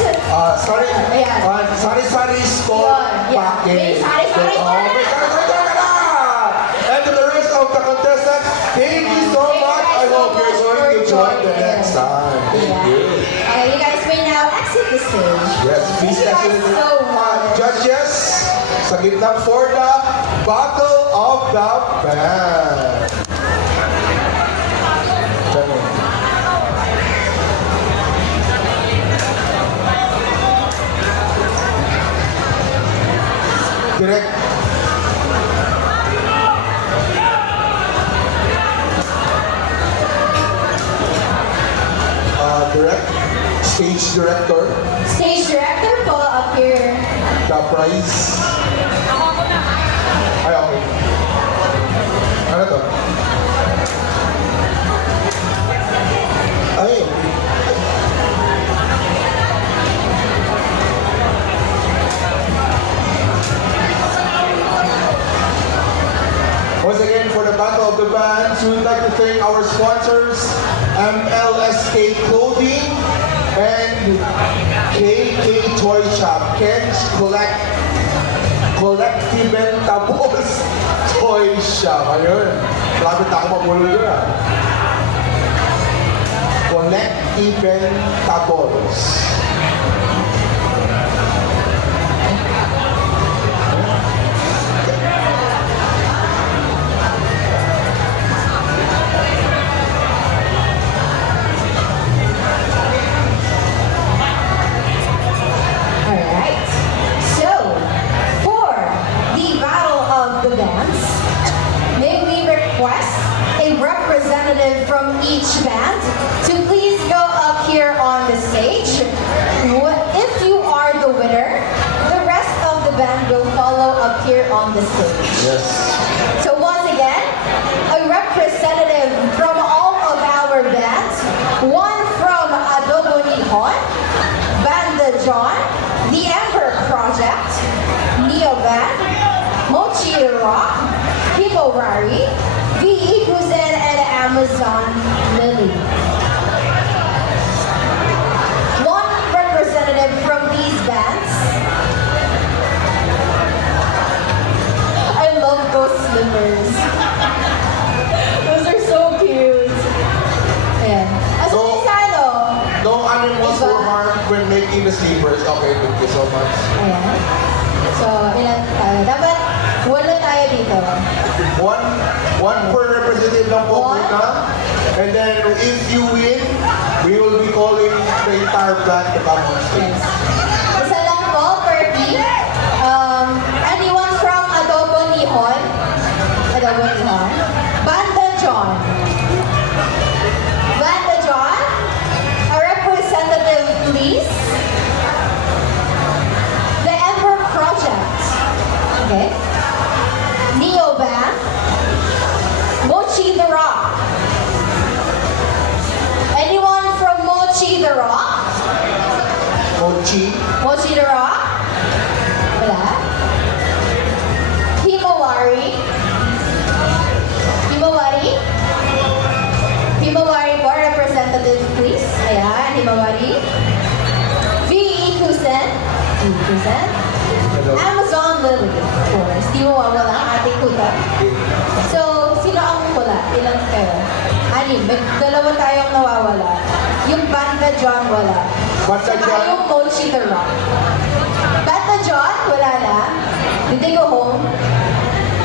Sorry. Ayan. Sari-sari store Yun, yeah. package. May sari-sari Oh, pa may na. sari-sari ka na! And to the rest of the contestants, thank you so much. I hope you're going to join the next time. Thank you. Okay, you guys may now exit the stage. Yes, please Thank you exit guys the- so much. judges sa gitna for the Battle of the Band. Direct. Direct. Stage director. Stage director po up here. The prize. Ay, okay. Ano to? Ay. Once again, for the Battle of the Bands, we would like to thank our sponsors, MLSK Clothing and KK Toy Shop. Ken's Collectibles Toy Shop. Ayun. Malapit na ako magulo doon ah. Collectibles. Alright. So, for the Battle of the Bands, may we request a representative from each band to please go up here on the stage. If you are the winner, the rest of the band will follow up here on the stage. Yes. So once again, a representative from all of our bands, one from Adobo Nihon, Banda John, The Emperor Project, Neo Band, Mochi Rock, Himawari, V.E. Kuzen, and Amazon Lily. One representative from these bands. I love those slippers. Those are so cute. Ayan. As So- Salo. No animals were harmed when making the sleepers. Okay, thank you so much. Ayan. So, ilan tayo? Dapat wala tayo dito. One per representative lang po One. muna. And then if you win, we will be calling the entire band to come on stage. Yes. Isa lang po per team. Anyone from Adobo Nihon? Adobo Nihon? Banda John. Banda John? A representative, please. The Emperor Project. Okay. Neo Band. Mochi the Rock. Anyone from Mochi the Rock? Mochi. Mochi the Rock? Wala. Himawari? Himawari? Himawari po, representative please. Ayan, Himawari. V.E. Kusen? V.E. Kusen? Amazon Lily, of course. Di mo wala ang ating kuta. So, sino ang wala? Ilan kayo? Anim. Dalawa tayong nawawala. Yung Banda John wala. Banda Saka John. yung Mochi the Rock. Banda John, wala na. Did they go home?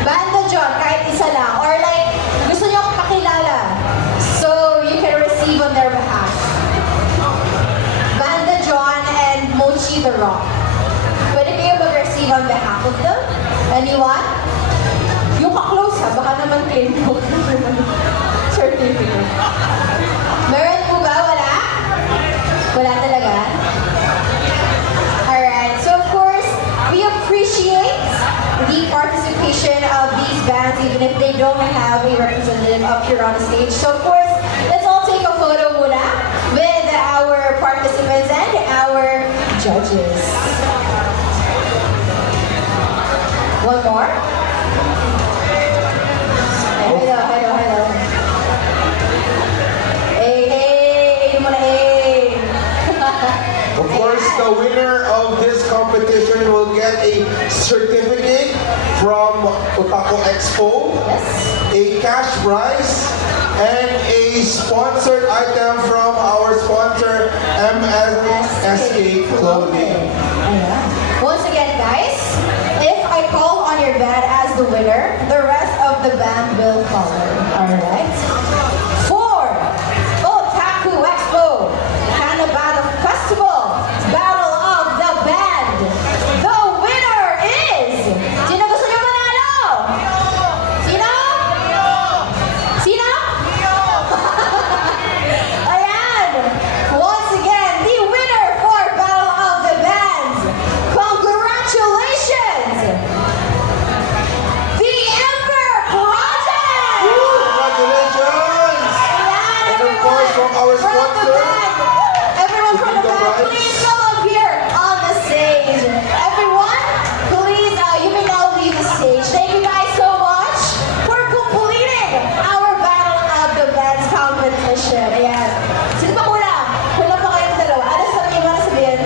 Banda John, kahit isa lang. Or like, gusto nyo akong pakilala. So, you can receive on their behalf. Banda John and Mochi the Rock. Pwede kayo mag-receive on behalf of them? Anyone? Yung ka-close ha, baka naman claim mo. Certificate. Meron po ba? Wala? Wala talaga? Alright, so of course, we appreciate the participation of these bands even if they don't have a representative up here on the stage. So of course, let's all take a photo muna with our participants and our judges. One more. Hello. Hey, yung muna, hey. Of course, the winner of this competition will get a certificate from Otaku Expo, Yes. a cash prize, and a sponsored item from our sponsor, MSSK Clothing. Ayan. Once again, Guys, if I call on your band as the winner, the rest of the band will follow. Alright? For Otaku Expo Hanabata Festival Battle of the Band, the winner is... Sino gusto niyo manalo? Sino? Sino? Ayan! Once again, the winner for Battle of the Bands. Congratulations! The Ember Project! Congratulations! Ayan, And of course, from our from the sponsor, band. Everyone from the Big band, prize. please come up here on the stage. Everyone, please, you may now leave the stage. Thank you guys so much for completing our Battle of the Bands competition. Ayan. Sino pa muna? Wala pa kayong dalawa. Ano sabihin mo na sabihin?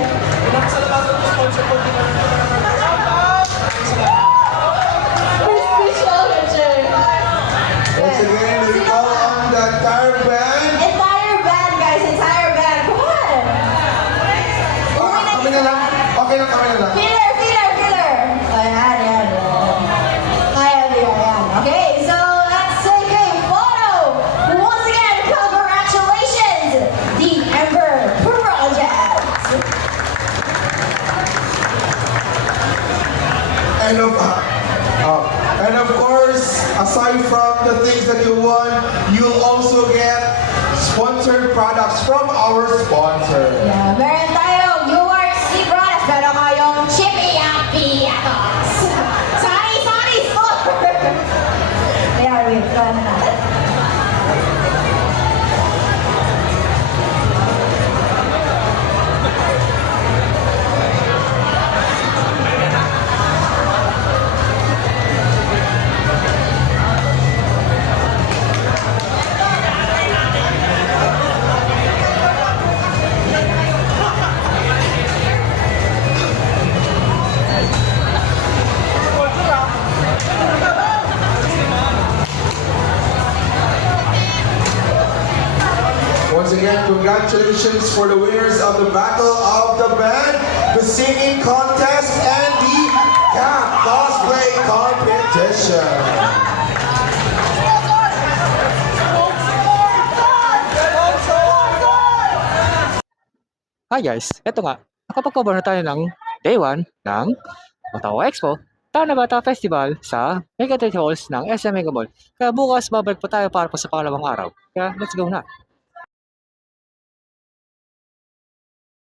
First speech culture. once again, we call on the entire band. Entire band, guys. Entire band. Come on. Kami na lang. Okay lang, kami na lang. Filler, filler, filler. Ayan, ayan. Ayan, ayan. Okay, so let's take a photo. Once again, congratulations, the Ember Project. And of course, aside from the things that you won, you'll also get sponsored products from our sponsor. Yeah, meron tayong URC products. Meron kayong Chippy Happy Atos. Sorry, store. Ayan, wait. Ano natin? Once again, congratulations for the winners of the Battle of the Band, the singing contest, and the cat cosplay competition. Hi guys, eto nga, nakapag-cover na tayo ng Day 1 ng Otaku Expo, Tanabata Festival sa Mega Trade Halls ng SM Mega Mall. Kaya bukas babalik pa tayo para po sa pangalawang araw. Kaya let's go na!